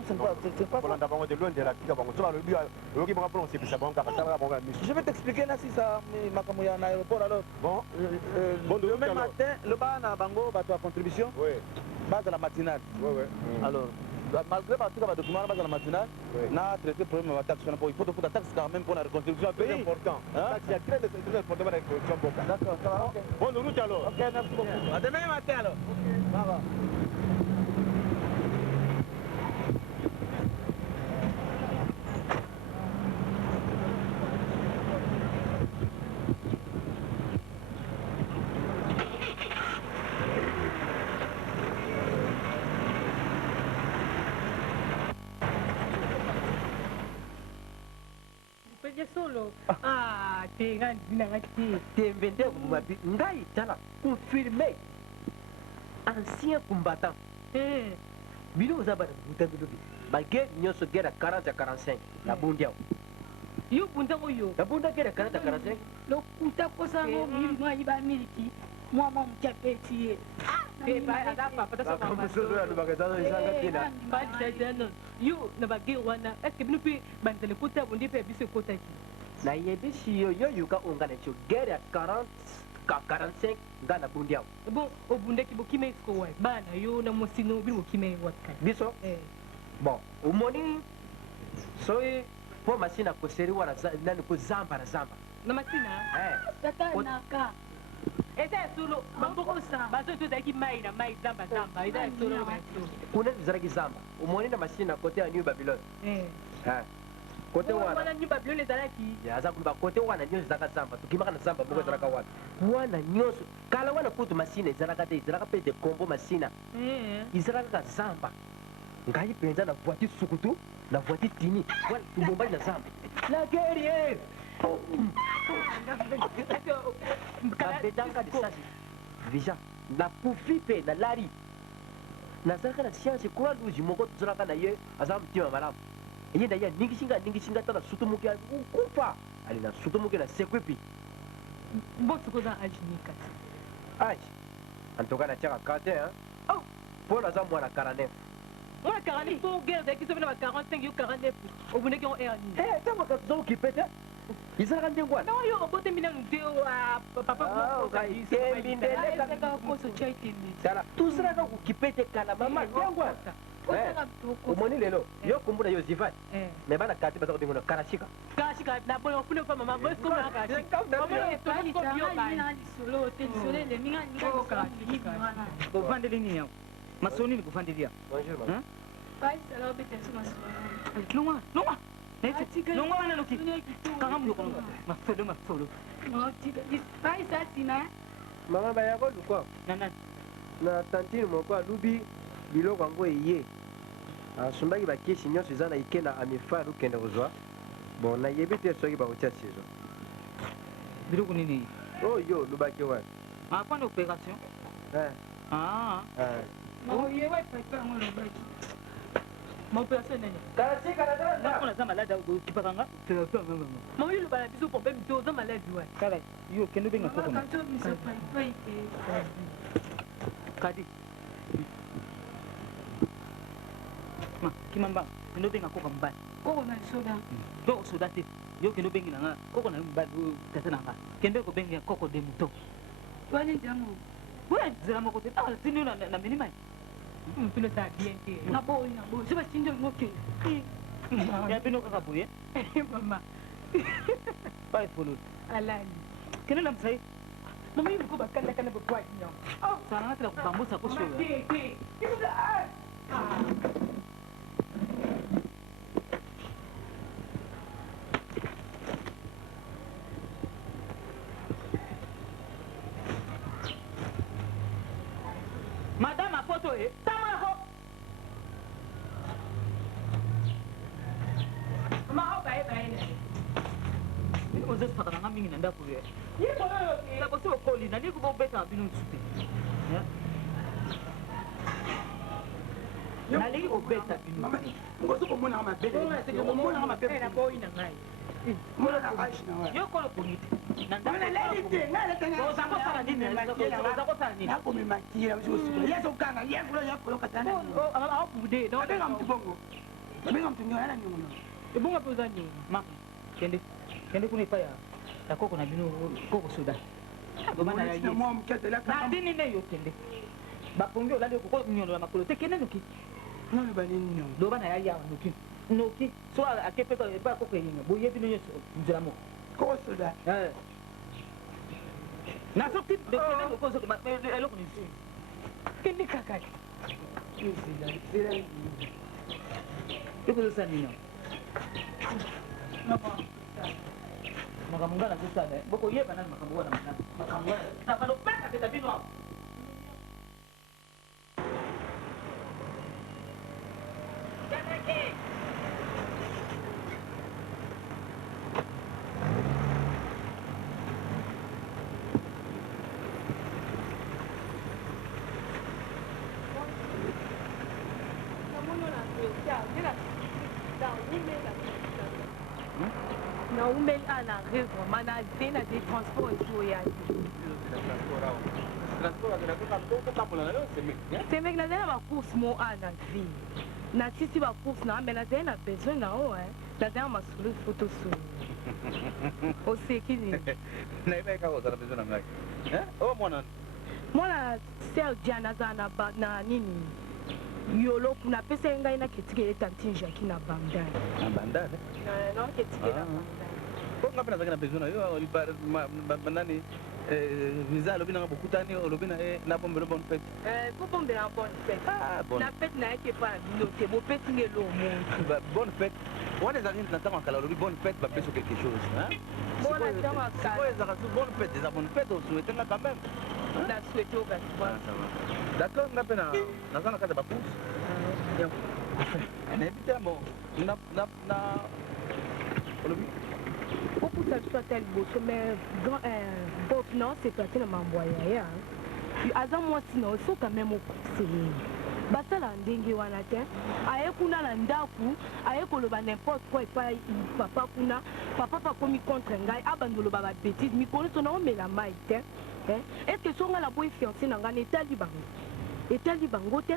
c'est pas kolanda bango de loin de la tika bango so balobi oyoki bango mpona osepisa bango kaka talaka bango ya miso je vais t'expliquer na sisa makambo ya na aéroport alors bon le même matin loba na bango bato ya contribution bazala matinale alors malgré batika badocument wana bazala matinale na traité problème ya bataxe wana po il faut tofuta taxe quand même mpona recontribution ya pays important taxe ya très important bana reconstruction boka d'accord ça va bonne route alors ok merci beaucoup à demain matin alors ça va solo te nga ndinanga te tembe nde mabi ngai tala confirmé ancien combattant bino oza bana buta bilobi bagere nyonso gere 40 à 45 na bundi awo yo bunda oyo na bunda gere 40 à 45 lokuta kosango mili mwanyi ba miliki mwama mchapeti ye yo na bagere wana estce bino mpe banzela ekota bondi mpe ya biso ekotaki nayebisi yo yo yuka onga na tio gere ya 40 ka 45 nga na bundi awo bon obundaki bokima esiko wa bana yo na mosino bino bokima watkani biso bon omoni soki mpo masina koseri wana nani kozamba na zamba na masina tatanaka eza esolo bazo tozalaki mai na mai zambazamba eza esolo kuna tozalaki zamba omoni na masina kote ya new babylone kote wana new babylone ezalaki aza kuluba kote wana nyonso ezalaka zamba tokimaka na zamba moko ezalaka wana wana nyonso kala wana kutu masina ezalaka te ezalaka mpe de kombo masina ezalaka kaka zamba ngai mpenza na voiture sukutu na voiture tini wana tubombali na zamba la guerrier babetanga lisasi deja na pufi mpe na lari nazalaka na science kwa luji moko tozalaka na ye aza mtima malamu ye na ye ningisinga tala sutumuki ukufa ali na sutumuki na sekwepi botukoza age ni kati age antoka na tiaka 41 mpo naza mwana 49 mwana 49 po guerre daki somi na ba 45 yo 49 obundeki yango aire nini ntangoka toza okipe te ezalaka ndenge wana yo obotemi nanu te papatala tozalaka kokipe te kala mama ndenge wana omoni lelo yo kombo na yo zivani me bana kati baza kobengo na karashika bovandeli nini yango masolo nini bovandeli yango longa wana loki kanga muloko mafolo mama bayako lukwa na tantine moko alubi biloko yango eye asombaki bakesi nyonso eza na ike na amifa alukende kozwa bon nayebi te soki bakotia saison biloko nini oyo lubaki wana apana opération maopération nini naza malade okipakanga mama yolobala biso problème te oza malade wa kala yo kende obenga kadi kimamba kende obenga koko mobali koko soda te yo kende obengelanga koko na yo mobali tata na nga kende kobenga koko de moto zela moko te tini na minimai mpilo ta bien te naboyi so basindi ngoke ya bino kaka boye mama pai folot alani kene na msai mama yini ko bakanda kana bokwa nyo sana ngati la kubambusa ko shoyo madame apoto tamako ozosipaka nanga mingi na ndako ye nakosi okoli nali kuba obetaka bino nsu te nalingi kobeta bino omonaka mabenaboyi na ngai yo kolo pongi te oza kosala nini ebonga mpe oza nyongo mama kende kuna epai ya koko na bino koko soda nadini nde yo kende bapongi olali okoko nyondola makolo te kende noki loba na yali awa noki so ake mpe epai ya koko elinga boye bino nyonso nzela moko koko soda nasoki eloko nisi kende kaka ekozosala nini makambo nga nazosala bokoyeba nani makambo wana makambo wana na balopeka peta bino awa na umeli ana rive mana zena de transport ezoya semeki nazali na bacourse mo ana vi natisi bacourse na mbe nazali na besoin na o nazali na masolo foto solo oseki nini nayebi kaka ozala besoin na ngai oyo mwana ser diane azala na nini yolo kuna pesa ngai na ketike ye tantine jaki na bandane na bandane non ketike na bandane po nga mpe nazalaki na besoin na yo nani visa alobi nanga bokutani olobi na ye na bombelo bonne fête po bombela bonne fête na fête na yeke epa na bino te bopesi nga elo omontu bonne fête wana ezalaki na ntango akala olobi bonne fête bapeso quelque chose bona ntango akala sikoyo ezalaka su bonne fête eza bonne fête osouete nga quand même na souhaite okasiba d'accord nga mpe naza na kati ya bacourse nayebi te bon na olobi opusa biso ata liboso mais bof non sepate na mambo ya yaya aza mwasi na osoka meme okuse nini basa akosala ndenge wana te aye kuna na ndako aye koloba n'importe quoi epai papa kuna papa pakomi contre ngai abandi oloba babétise mikolo so naomela mai te est ce que so nga na boyi fiancé na ngai etali bango te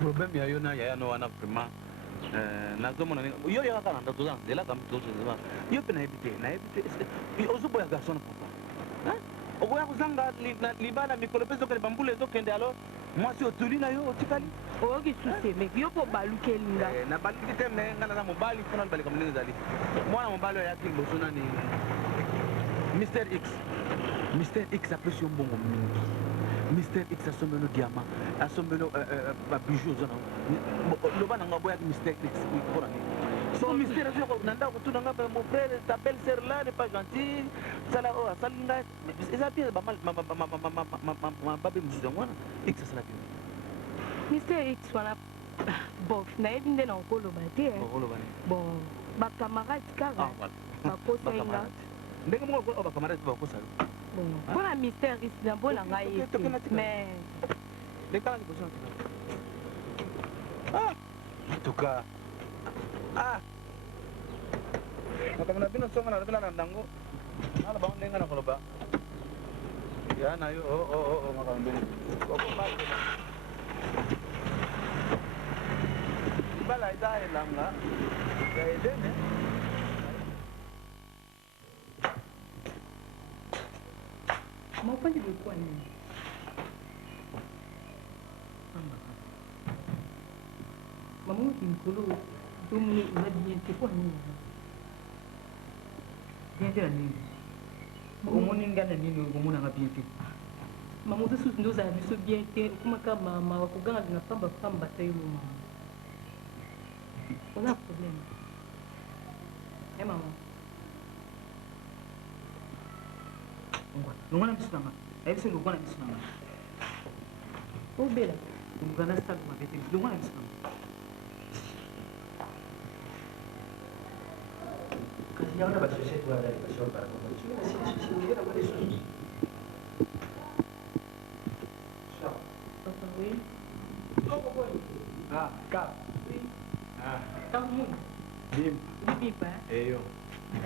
problème ya yo na yaya no wana vraiment nazomona yo yo kaka na ndako toza na nzela kami tozozeba yo mpe nayebi te ozoboya garçon na papa okoya kozanga libala mikolo mpe ezokende bambula ezokende alors mwasi otuli na yo otikali oyoki susi meki yo mpo balukeli nga nabaluki te me nga naza mobali mpona libalika ndenge ezali mwana mobali oyo ayaki liboso nani Mister X apesi yo mbongo mingi Mister X asombeli diamant asombeli babijou ozo nango loba nanga boyaki Mister X mpona nini so Mister azoko na ndako kotuna nga mon frère ta belle sœur là n'est pas gentil sala oyo asali ngai eza bien mababe mosusu yango wana X asalaki Mister X wana bof nayebi nde na okoloba te bon bacamarade kaka bakosa nga ndenge moko oyo bacamarade mpe bakosa yo mpona Mister X na mpona ngai ete mais lekala liboso na tuka makambo na bino songa nalobela na ndango nala bango ndenge na koloba ya na yo makambo bino libala eza elanga ya edene mopandi lokwa nini mamoki mikolo tomoni eza bien te kwa nini bien te na nini omoni nga na nini okomonanga bien te mama ozosusu nde ozala biso bien te okomaka mama bakoganga na pamba te yo mama oza problème mama longwana biso nanga ayebi so longwana biso nanga obela longwana salu mabe te longwana biso nanga kasi yango na basociété wana basio par eyo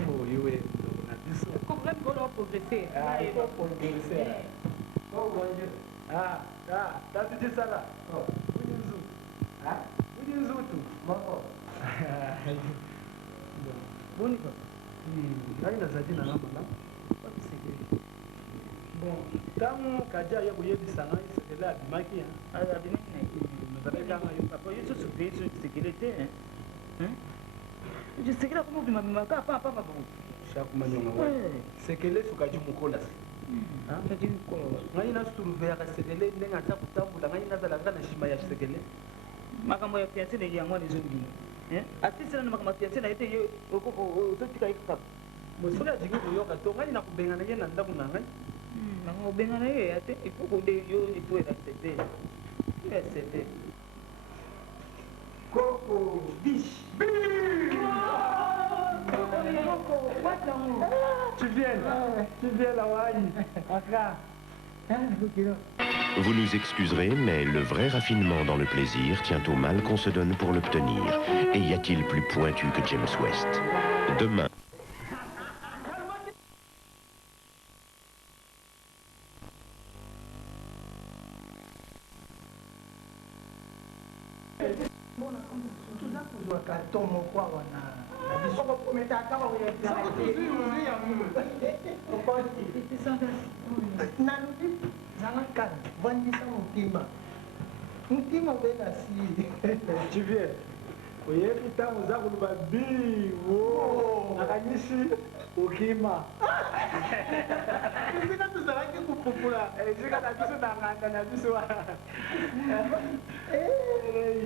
oyoe na biso problème kolo progresser il faut progresser tatu sala uni nzutu moko boni papa ngai nazali na namala bon ntango kaja ye koyebisa ngai sekele abimaki abimaki nazalekanga yo papa yo susu pe so sekele te sekele akoma obimabima kaka papa shakumanyonga wa sekele sukaji mukola ngai nasutuluveyaka sekele ndenge ata kotambula ngai nazalanga na nsima ya sekele makambo ya fiancé na yango wana ezondima atisela na makambo ya fiancé na ye te ye ozotika ye kaka soki adingi koyoka to ngai nakobengana ye na ndako na ngai makambo obengana ye ya te ifo kode yo ifo eaccepte accepte Coco, biche. Tu viens là, Vous nous excuserez, mais le vrai raffinement dans le plaisir tient au mal qu'on se donne pour l'obtenir. Et y a-t-il plus pointu que James West? Demain. carton moko awa nalobi zala kala vandisa motima obena si tuvie oyebi ntango oza koloba biwo nakanisi okima esika tozalaki kopupula esika na biso na nganda na biso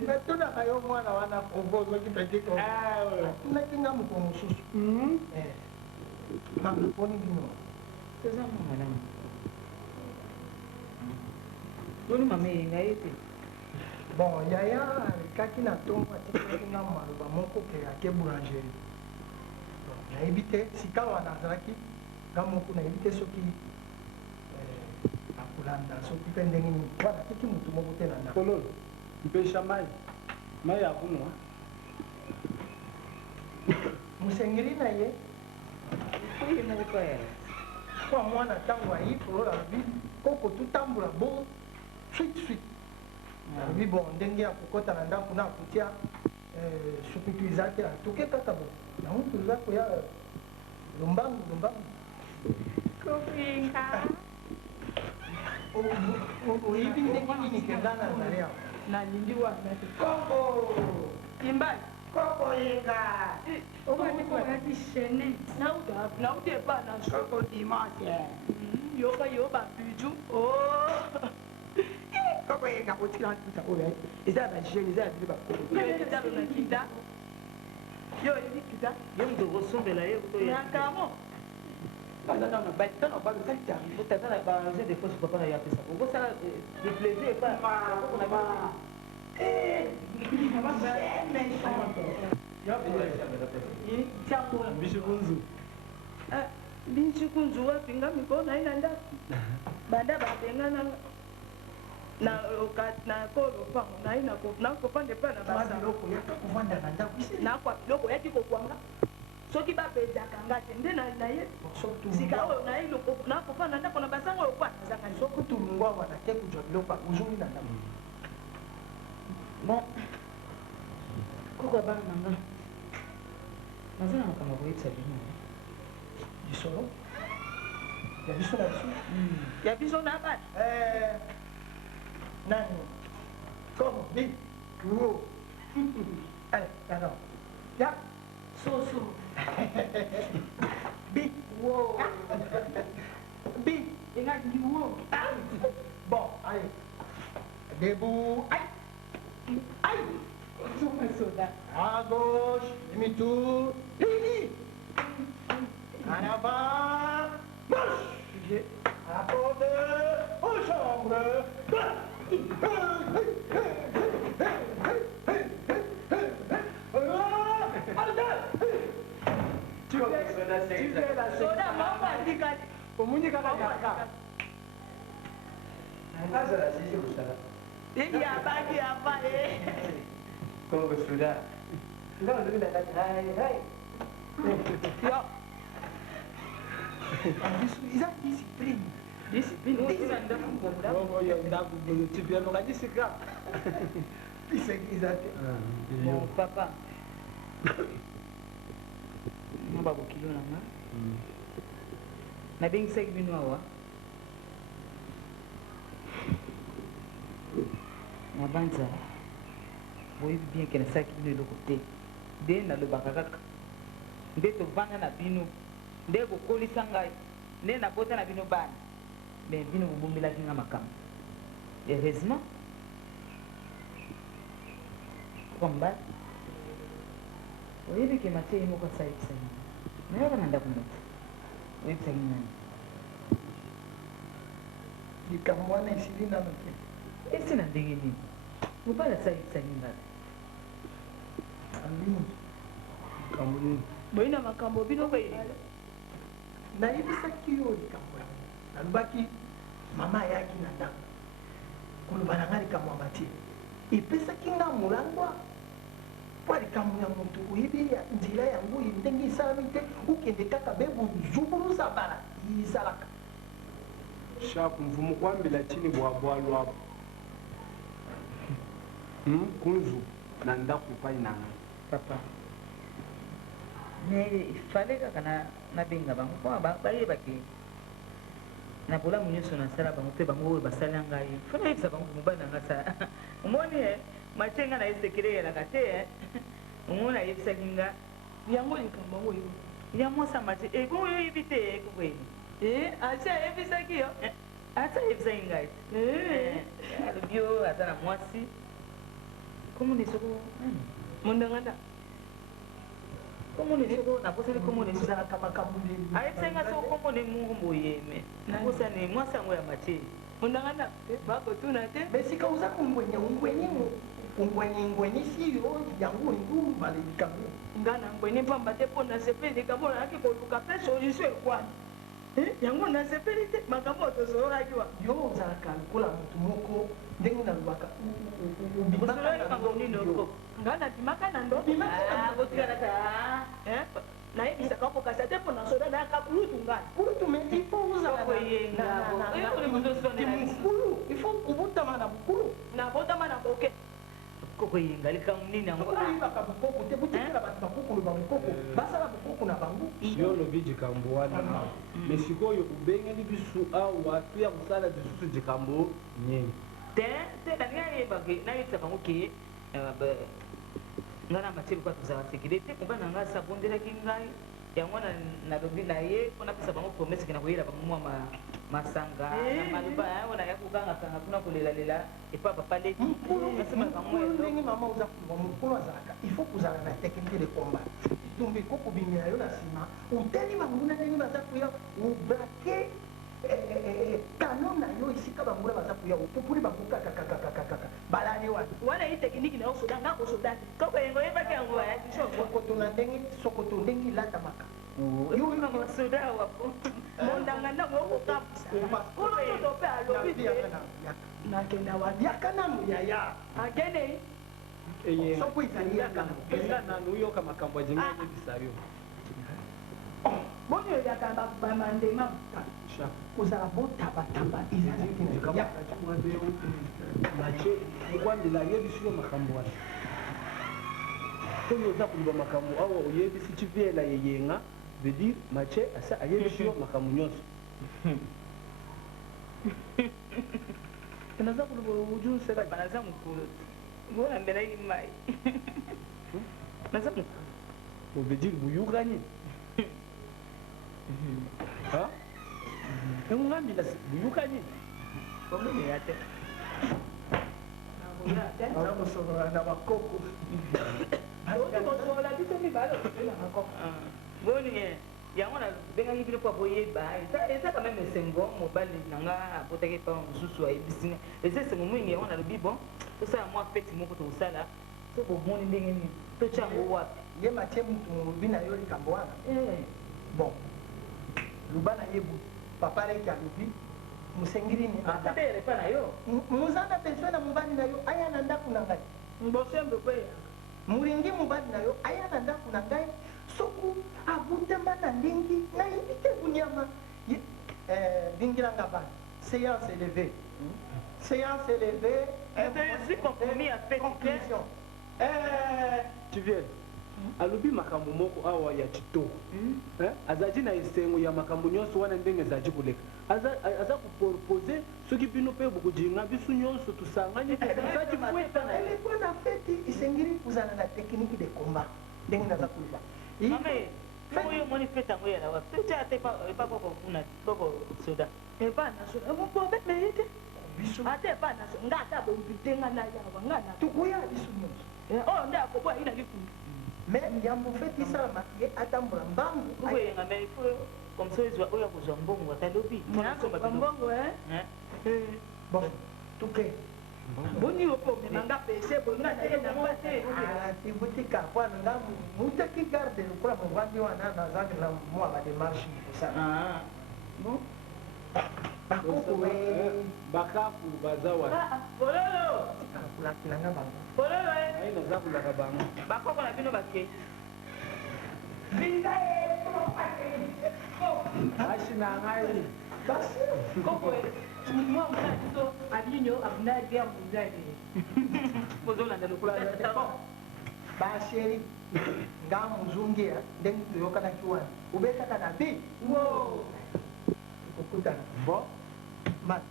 natonaka yo mwana wana provo ozoki petiko nakinga moko mosusu mama poni bino toza malamu toni mama eyenga ye te bon yaya alekaki na ntongo atikaki nga maloba moko ke ake boulangerie nayebi te sika wana azalaki nga moko nayebi te soki akolanda soki mpe ndenge nini wana tiki motu moko te na ndako mpesha mai mai ya kunwa musengeli na ye oyo moko ya kwa mwana ntango ayipo abi koko tutambola bo swit abi bon ndenge ya kokota na ndako na akutia sukutu eza te atoke kaka bo yango toza koya lombangu kofinga oyibi ndenge nini kenga na nzale awa nalingi wana te koko imbali koko yenga okoati chaîne nauti epa na soko dimanche yoka yo babiju koko yenga otikala tuta oyo eza bagene eza bili bakolo na kita yo ebi kita ye moto kosombela ye nakamo otata na barange des fois papa na ye apesa okosala le plaisir binchikunzu wapinga mikono aina ndako banda bapengana na kolopango nakopande pa na basakwa biloko yaki kokwanga soki bapezaka nga te nde na ye sika oyo naye nakopanda ndako na basanga oyo kwa nazanga soko tulungwa wana te kuzwa biloko akuzungi na ndako bon koko bana nanga naza na makambo koyebisa bino lisolo ya biso na biso ya biso na bana nani comme bi wo allez alors ya soso bi wo bi engaki wo bon allez debout aïe aïe à gauche demi-tour Lili en avant gauche à la porte aux chambres Como sudah? Enggak dulu dah kata hai. Yo. Isa discipline. Discipline. Oh ya ndaku bolo tibia no kaji sika. Isa exacte. Bon papa. Mba bokilo nanga. Nabengisaki bino awa. Nabanza. Boyebi bien ke nasalaki bino eloko te nde nalobaka kaka nde tovanda na bino nde bokolisa ngai nde nabota na bino bana me bino bobombelaki nga makambo heureusement komba oyebi ke matie ye moko asalebisaki nayaka na ndako moto oyebisaki nani likambo wana esili nano te esi na ndenge nini mobali asalebisaki ngai likambo nini boyina makambo bino boye nayebisaki yo likambo yango nalobaki mama ayaki na ndako koloba na nga likambo ya matie epesaki nga molangwa mpo likambo ya moto oyebi nzela yango ndenge esalami te okende kaka be bozubulusa bala esalaka shaku mvumo kwambela chini bwabwalwabo kunzu na ndako epai nanga papa mais ifale kaka nabenga bango mpo bayebake na bolamu nyonso nasala bango mpe bango oyo basala ngai fo nayebisa bango mobali nanga sa omoni matie nga nayesekele eyelaka te omoni ayebisaki nga yango likambo yango oyo ya mwasa matie ebo oyo oyebi te kokoyeni asi ayebisaki yo ati ayebisaki ngai alobi oyo aza na mwasi komoni soko mondanganda komoni soko nakosali komoni ezalaka makambo ayebisaki nga soko komoni mungu boyeme nakosani mwasi yango ya matie mondanganda bakotuna te besika oza ngwenye siyo yango engu balelikango nga na ngwenye pamba te mpo na sepe likambo nayaki koluka mpe solution ekwana yango nasepeli te makambo tosololaki wa yo ozalaka lokola motu moko ndenge nalobaka nga nabimaka na ndobotikalaka nayebisaka kokasa te mpo na soda nayaka kulutu ngai kulutu me ifo ozalaamukulu ifo kubutama na bukulu nabotama na boke kokoyenga leka munini yango oyibaka bokoko te butekela bato bakokolo bamokoko basala bokoko na bango yo olobi likambo wana me sikoyo obengeli biso awa tuya kosala lisusu likambo nyeni te nalinga nayebisa bango ke nga na mathieu kwa tozala sécurité komba na nga asabondelaki ngai yango nalobi na ye mpo napesa bango promese ke na koyela bango mwa masanga na maloba wana ya kokangakanga kuna kolelalela epa papa leki ndenge mama oza kuluba mokolo azalaka ifo kozala na teknike de combat itumbi kokobimela yo na nsima oteli banguna ndenge baza koya obrake kano na yo esika banguna baza koya opupuli bango kakakakakaka balani wana ye tekniki na yo soda nga kosoda te koko yengo yebaki yango bayaki sokoto na ndenge sokoto ndenge ilatamaka soda wapo mondanga ndango okokabusa kuna toto mpe alobi te nakenda wapi yaka nanu yaya akende soko ezali yakana eza nanu oyoka makambo ajengi ayebisa yo boni oyaka bamandema kozala botabataba mace mokwandela ayebisi yo makambo wana oyo oza koluba makambo awa oyebisi tiviela yeyenga veut dire mace asa ayebisi yo makambo nyonso naza koluba ujusela naza mokolo bolandelaki mai naza mokolo veut dire buyukani engambila buyukani omemeya te nakosolola na bakoko kosola biso mibale na bakoko boni yango nabengaki bino mpo boyeba eza quand même esengo mobali na nga abotaki epa mosusu ayebisi nga eza esengo mingi yango nalobi bon tosala mwa feti moko tokosala so bomoni ndenge nini totyango wapi ye matie mutu molobi na yo likambo wana bon luba na ye papa leki alobi mosengeli atadere epa na yo mozanda besoin na mobali na yo aya na ndako na ngai mbosembe mpe moringi mobali na yo aya na ndako na ngai soko abutama na ndenge nayebi te bunyama bingilanga bana séance élevée séance élevée conclusion tu viens alobi makambo moko awa ya kitoko azalaki na esengo ya makambo nyonso wana ndenge ezalaki koleka aza kopropose soki bino mpe bokodinga biso nyonso tosangani ezalaki fwetanaelepo na feti esengeli kozala na technique de combat ndenge naza koloba oyo omoni fete yango yala wa fete ate epa koko kuna koko soda epa na soda mopobemeye te ate epa na soda nga ata bombite nga na yawa nga na tukoya biso nyonso oyo nde akobwa ye na likundu me yambo feti esalama ye atambola mbangu okoyenga me ifo comme ça ezwa oyo akozwa mbongo atalobi mbongo bon tuke boni opomemanga pese bonga nayenanga te tibutika kwana nga mutaki garde lokola movandi wana nazaki na mwa bademarshe kosala bakoko bakaku baza wana bololo kulakilanga bango bololo ai naza kulaka bango bakoko na bino bake asi na ngai koko mwa muna biso abinyo abuna bia muzali bozolanda lokola basheri nga muzungi ndenge toyokanaki wana ubetaka na bi kokutana bo mat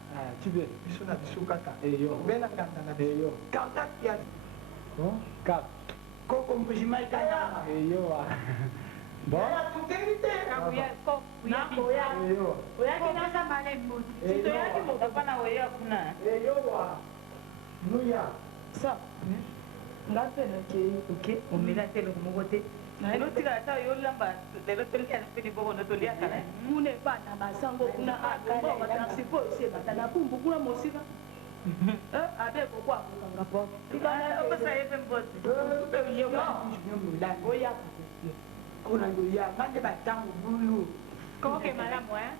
tibe biso na biso kaka ubena nganda na biso kaka kiasi kaka koko mbujimai kanyama bon tukengite oyaki nasa male mbuti sitoyaki motopa na oya kuna nuya sa nga mpe nakei oke omela te eloko moko te lelo tikala ta yolamba lelo toliana mpe libokono toliakala muna epa na basango kuna akombabatransipo esebata na bumbu kuna mosika abe koko akokanga po opesa ye mpe mbote oyaka kuna yoya ngande batango bulu Comment que madame, ouais?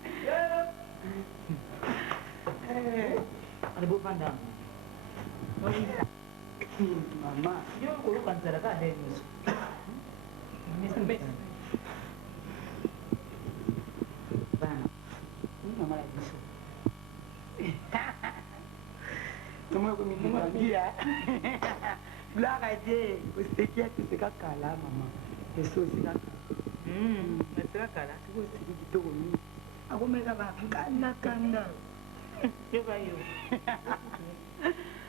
Ada bu pandang. Mama, yo kalau kan cara kan ada mus. Ini sampai. Bang, ini mama lagi so. Semua aku minum lagi ya. Belah aja, kusiki aku suka kalah mama. Yesus suka. Suka kalah. Aku suka gitu ni. Aku mereka bahkan kanda. Yo kayo.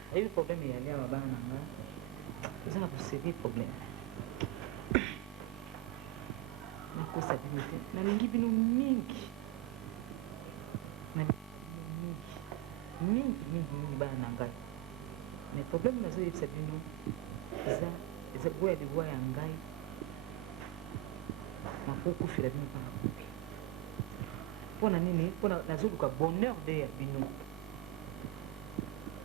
Aí o problema é ali a bana nga. Isso não é possível problema. Não coisa de na ninguém vino mingi. Na mingi bana nga. Ne problema na zoe sabino. Eza boya de boya ngai. Na pouco fira bino para kupi. Pona nini? Pona nazuluka bonheur de ya bino.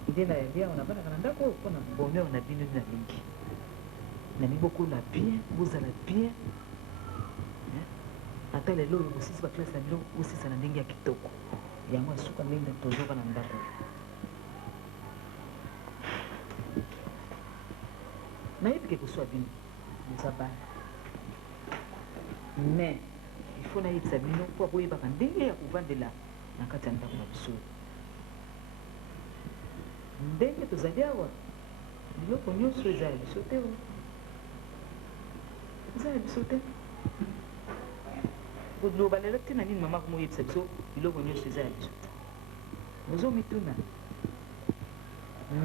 Idena ya bien, on a pas ndako pona bonheur na bino na mingi. Na mi beaucoup la bien, vous allez bien. Ata lelo bosisi ba classe na bino bosisa na ndenge ya kitoko. Yango asuka ndenge tozoka na ndako. Na yebi ke kuswa bino. Muzaba. Mais il faut na yebisa bino po boyeba ndenge ya kovandela na kati ya ndako na biso. Ndenge tozali awa biloko nyonso eza ya biso te eza ya biso te koloba lelo te na nini mama komoyebisa biso biloko nyonso eza ya biso te ozomituna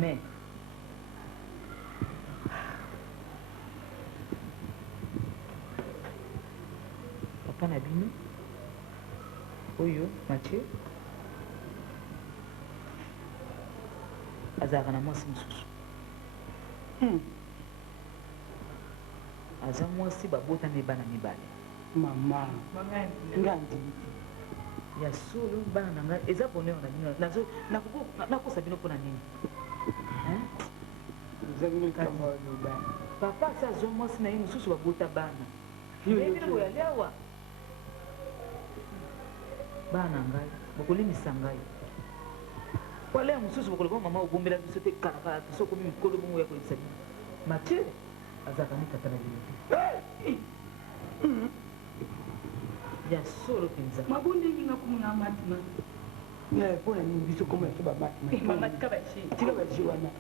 mais papa na bino oyo Mathieu azalaka na mwasi mosusu aza mwasi babotami bana mibale mama ngandi ya solo bana na ngai eza bonheur na bino nakosa bino mpo na nini papa asa azwa mwasi na ye mosusu babota bana ebino boyali awa bana na ngai bokolimisa ngai wale ya mosusu bokoloba mama obombela biso te kalakala biso okomi mikolo bongo ya kolekisa bino Mathieu azalaka ni tata na bino ya solo mpenza mabondeki nga komona matima mpona nini biso komona so bamatima tika baji wana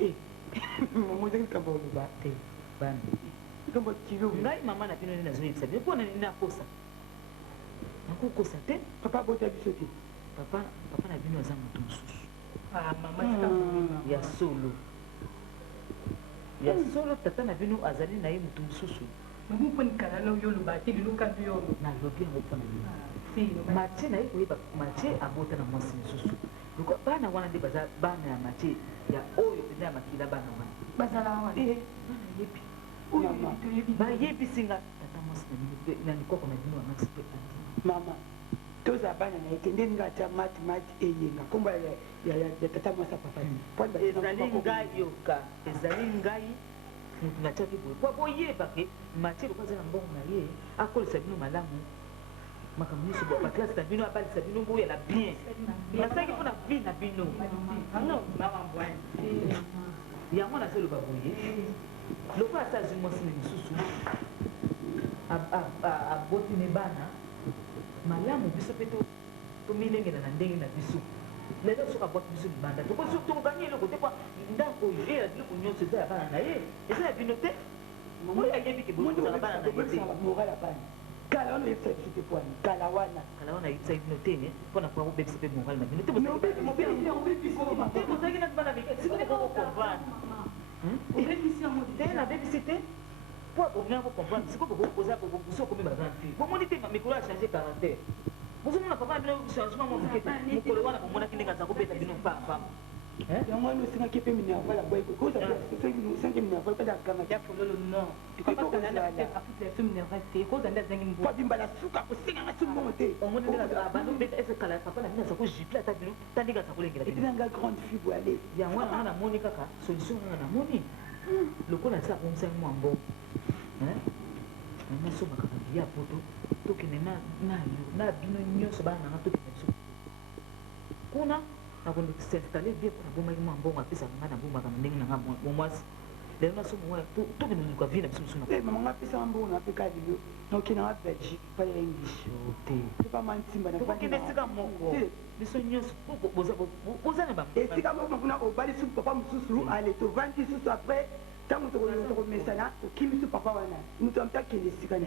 momozaki kamba oloba te bana kamba kilo ngai mama na bino nde nazoyebisa bino mpona nini nakosa nakokosa te papa abota biso te papa na bino aza moto mosusu ya solo tata na bino azali na ye moto mosusu nalobi yango mpona bino Mathieu na ye koyeba Mathieu abota na mwasi mosusu loko bana wana nde baza bana ya Mathieu ya oyo mpenza ya makila bana wana bana yebi bayebisinga tata mwasi na bino na likoko na bino wana mama toza bana na ekende nga ata mati eyenga kombo ya tata mwasi ya papa ezali ngai yoka ezali ngai mutu natiaki boye po boyeba ke Mathieu loko aza na mbongo na ye akolesa bino malamu makambo nyonso baklase na bino abalisa bino boyela bien nasalaki mpona vie na bino yango nazoloba boye loko asa azwi mwasi na lisusu abotini bana malamu biso mpe tomilengela na ndenge na biso lelo soki abwaki biso libanda tokokani eloko te mpo ndako oyo eya biloko nyonso eza ya bana na ye eza ya bino te oyo ayebi ke bozala bana na ye te kala wana oyebisa biso te pwani kala wana ayebisa bino te mpona po akobebisa mpe moral na bino te bozalaki nati bana mike sikoni kokomprendre te nabebisi te po akolinga kokomprendre sikoyo bokoza okomi bagrand fille bomoni te mikolo ya change caractère bozomona papa na bino changement mo moke te mokolo wana bomonaki ndenge aza kobeta bino mpamba yango wana osengaki mpe minerval boyekosengi minerval mpe dakangaki fololo non pabimbala suka kosenganga su mbongo te bandobeta papa na bino aza kojiple ata bino ta ndenge aza kolengela etinanga grande fille boyale yango wana nga namoni kaka solution nga namoni lokola asa akomisaki mwa mbongo nasomaka babiya poto tokende na bino nyonso bana nanga tokende biso kuna nakondi s'installe bien mpona bomaki mwa mbongo apesaka nga nabombaka na ndenge nanga bomwasi lelo nasomo waya tokende luka vi na biso mosu mamanga apesaka mbongo napeka lelo nakokendanga belgique pa ya english te tokokende esika moko biso nyonso boza na esika moko kuna obali su papa mosusu ale tovandi susu après ntango tokomesana okimi su papa wana moto amta akende esika na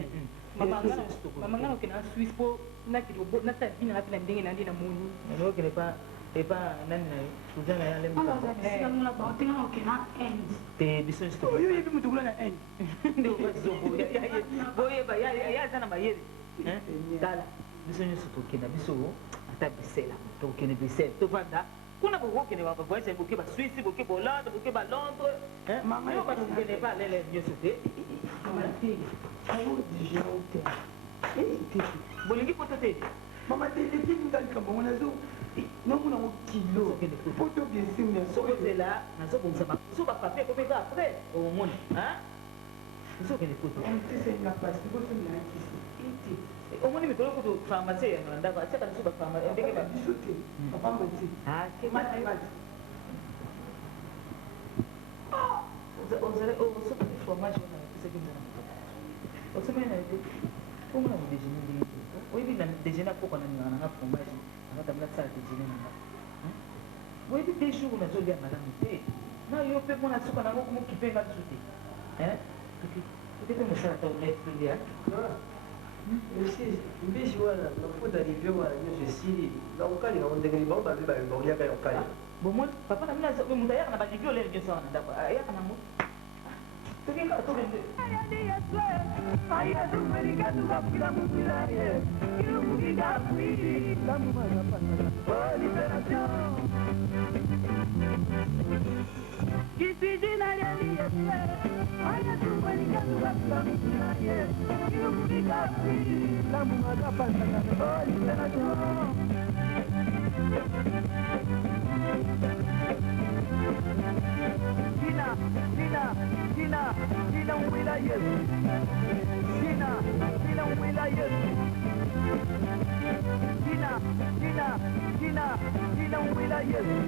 mamanga nakokende na swisse mpo nasala bina napela ndenge na nde na moni okende pa epa nani na ye kuza na ye te biso nyonso oyebi moto kuna na inde boyeba ye aza na mayele tala biso nyonso tokenda biso ata bisela tokende bisele tovanda kuna bokokende bavoyage boke baswisse boke bolande boke balondres yo bato kokende pa lele nyonso te bolingi poto te mama te etinga likambo ngo nazo nomona ngo kilo poto bisimia sokozela nazobongisa so bapapie kopeka apres omoni bizokende poto omoni mikolo kutu pharmacie yanga na ndako atiaka biso ndenge biso te papa mati osoka fromage wana epesaki nzana osomai na ete omona modejeuner ndenge te oyebi na déjeuner poko na ningaka nanga fromage nakatamela sala déjeuner nanga oyebi te jour nazolia malamu te na yo mpe mwana suka nango mokipe nga biso te otepe mosala ta ometlia mbishi wana nafuta livyo wana nyonso esili nakokalinga ngo ndenge bango babe baliaka ya okali bomoni papa na bino moto ayaka na balivyo olele nyonso wana ndako ayaka nango tokengaka tokende Sina wilayah Sina wilayah Sina wilayah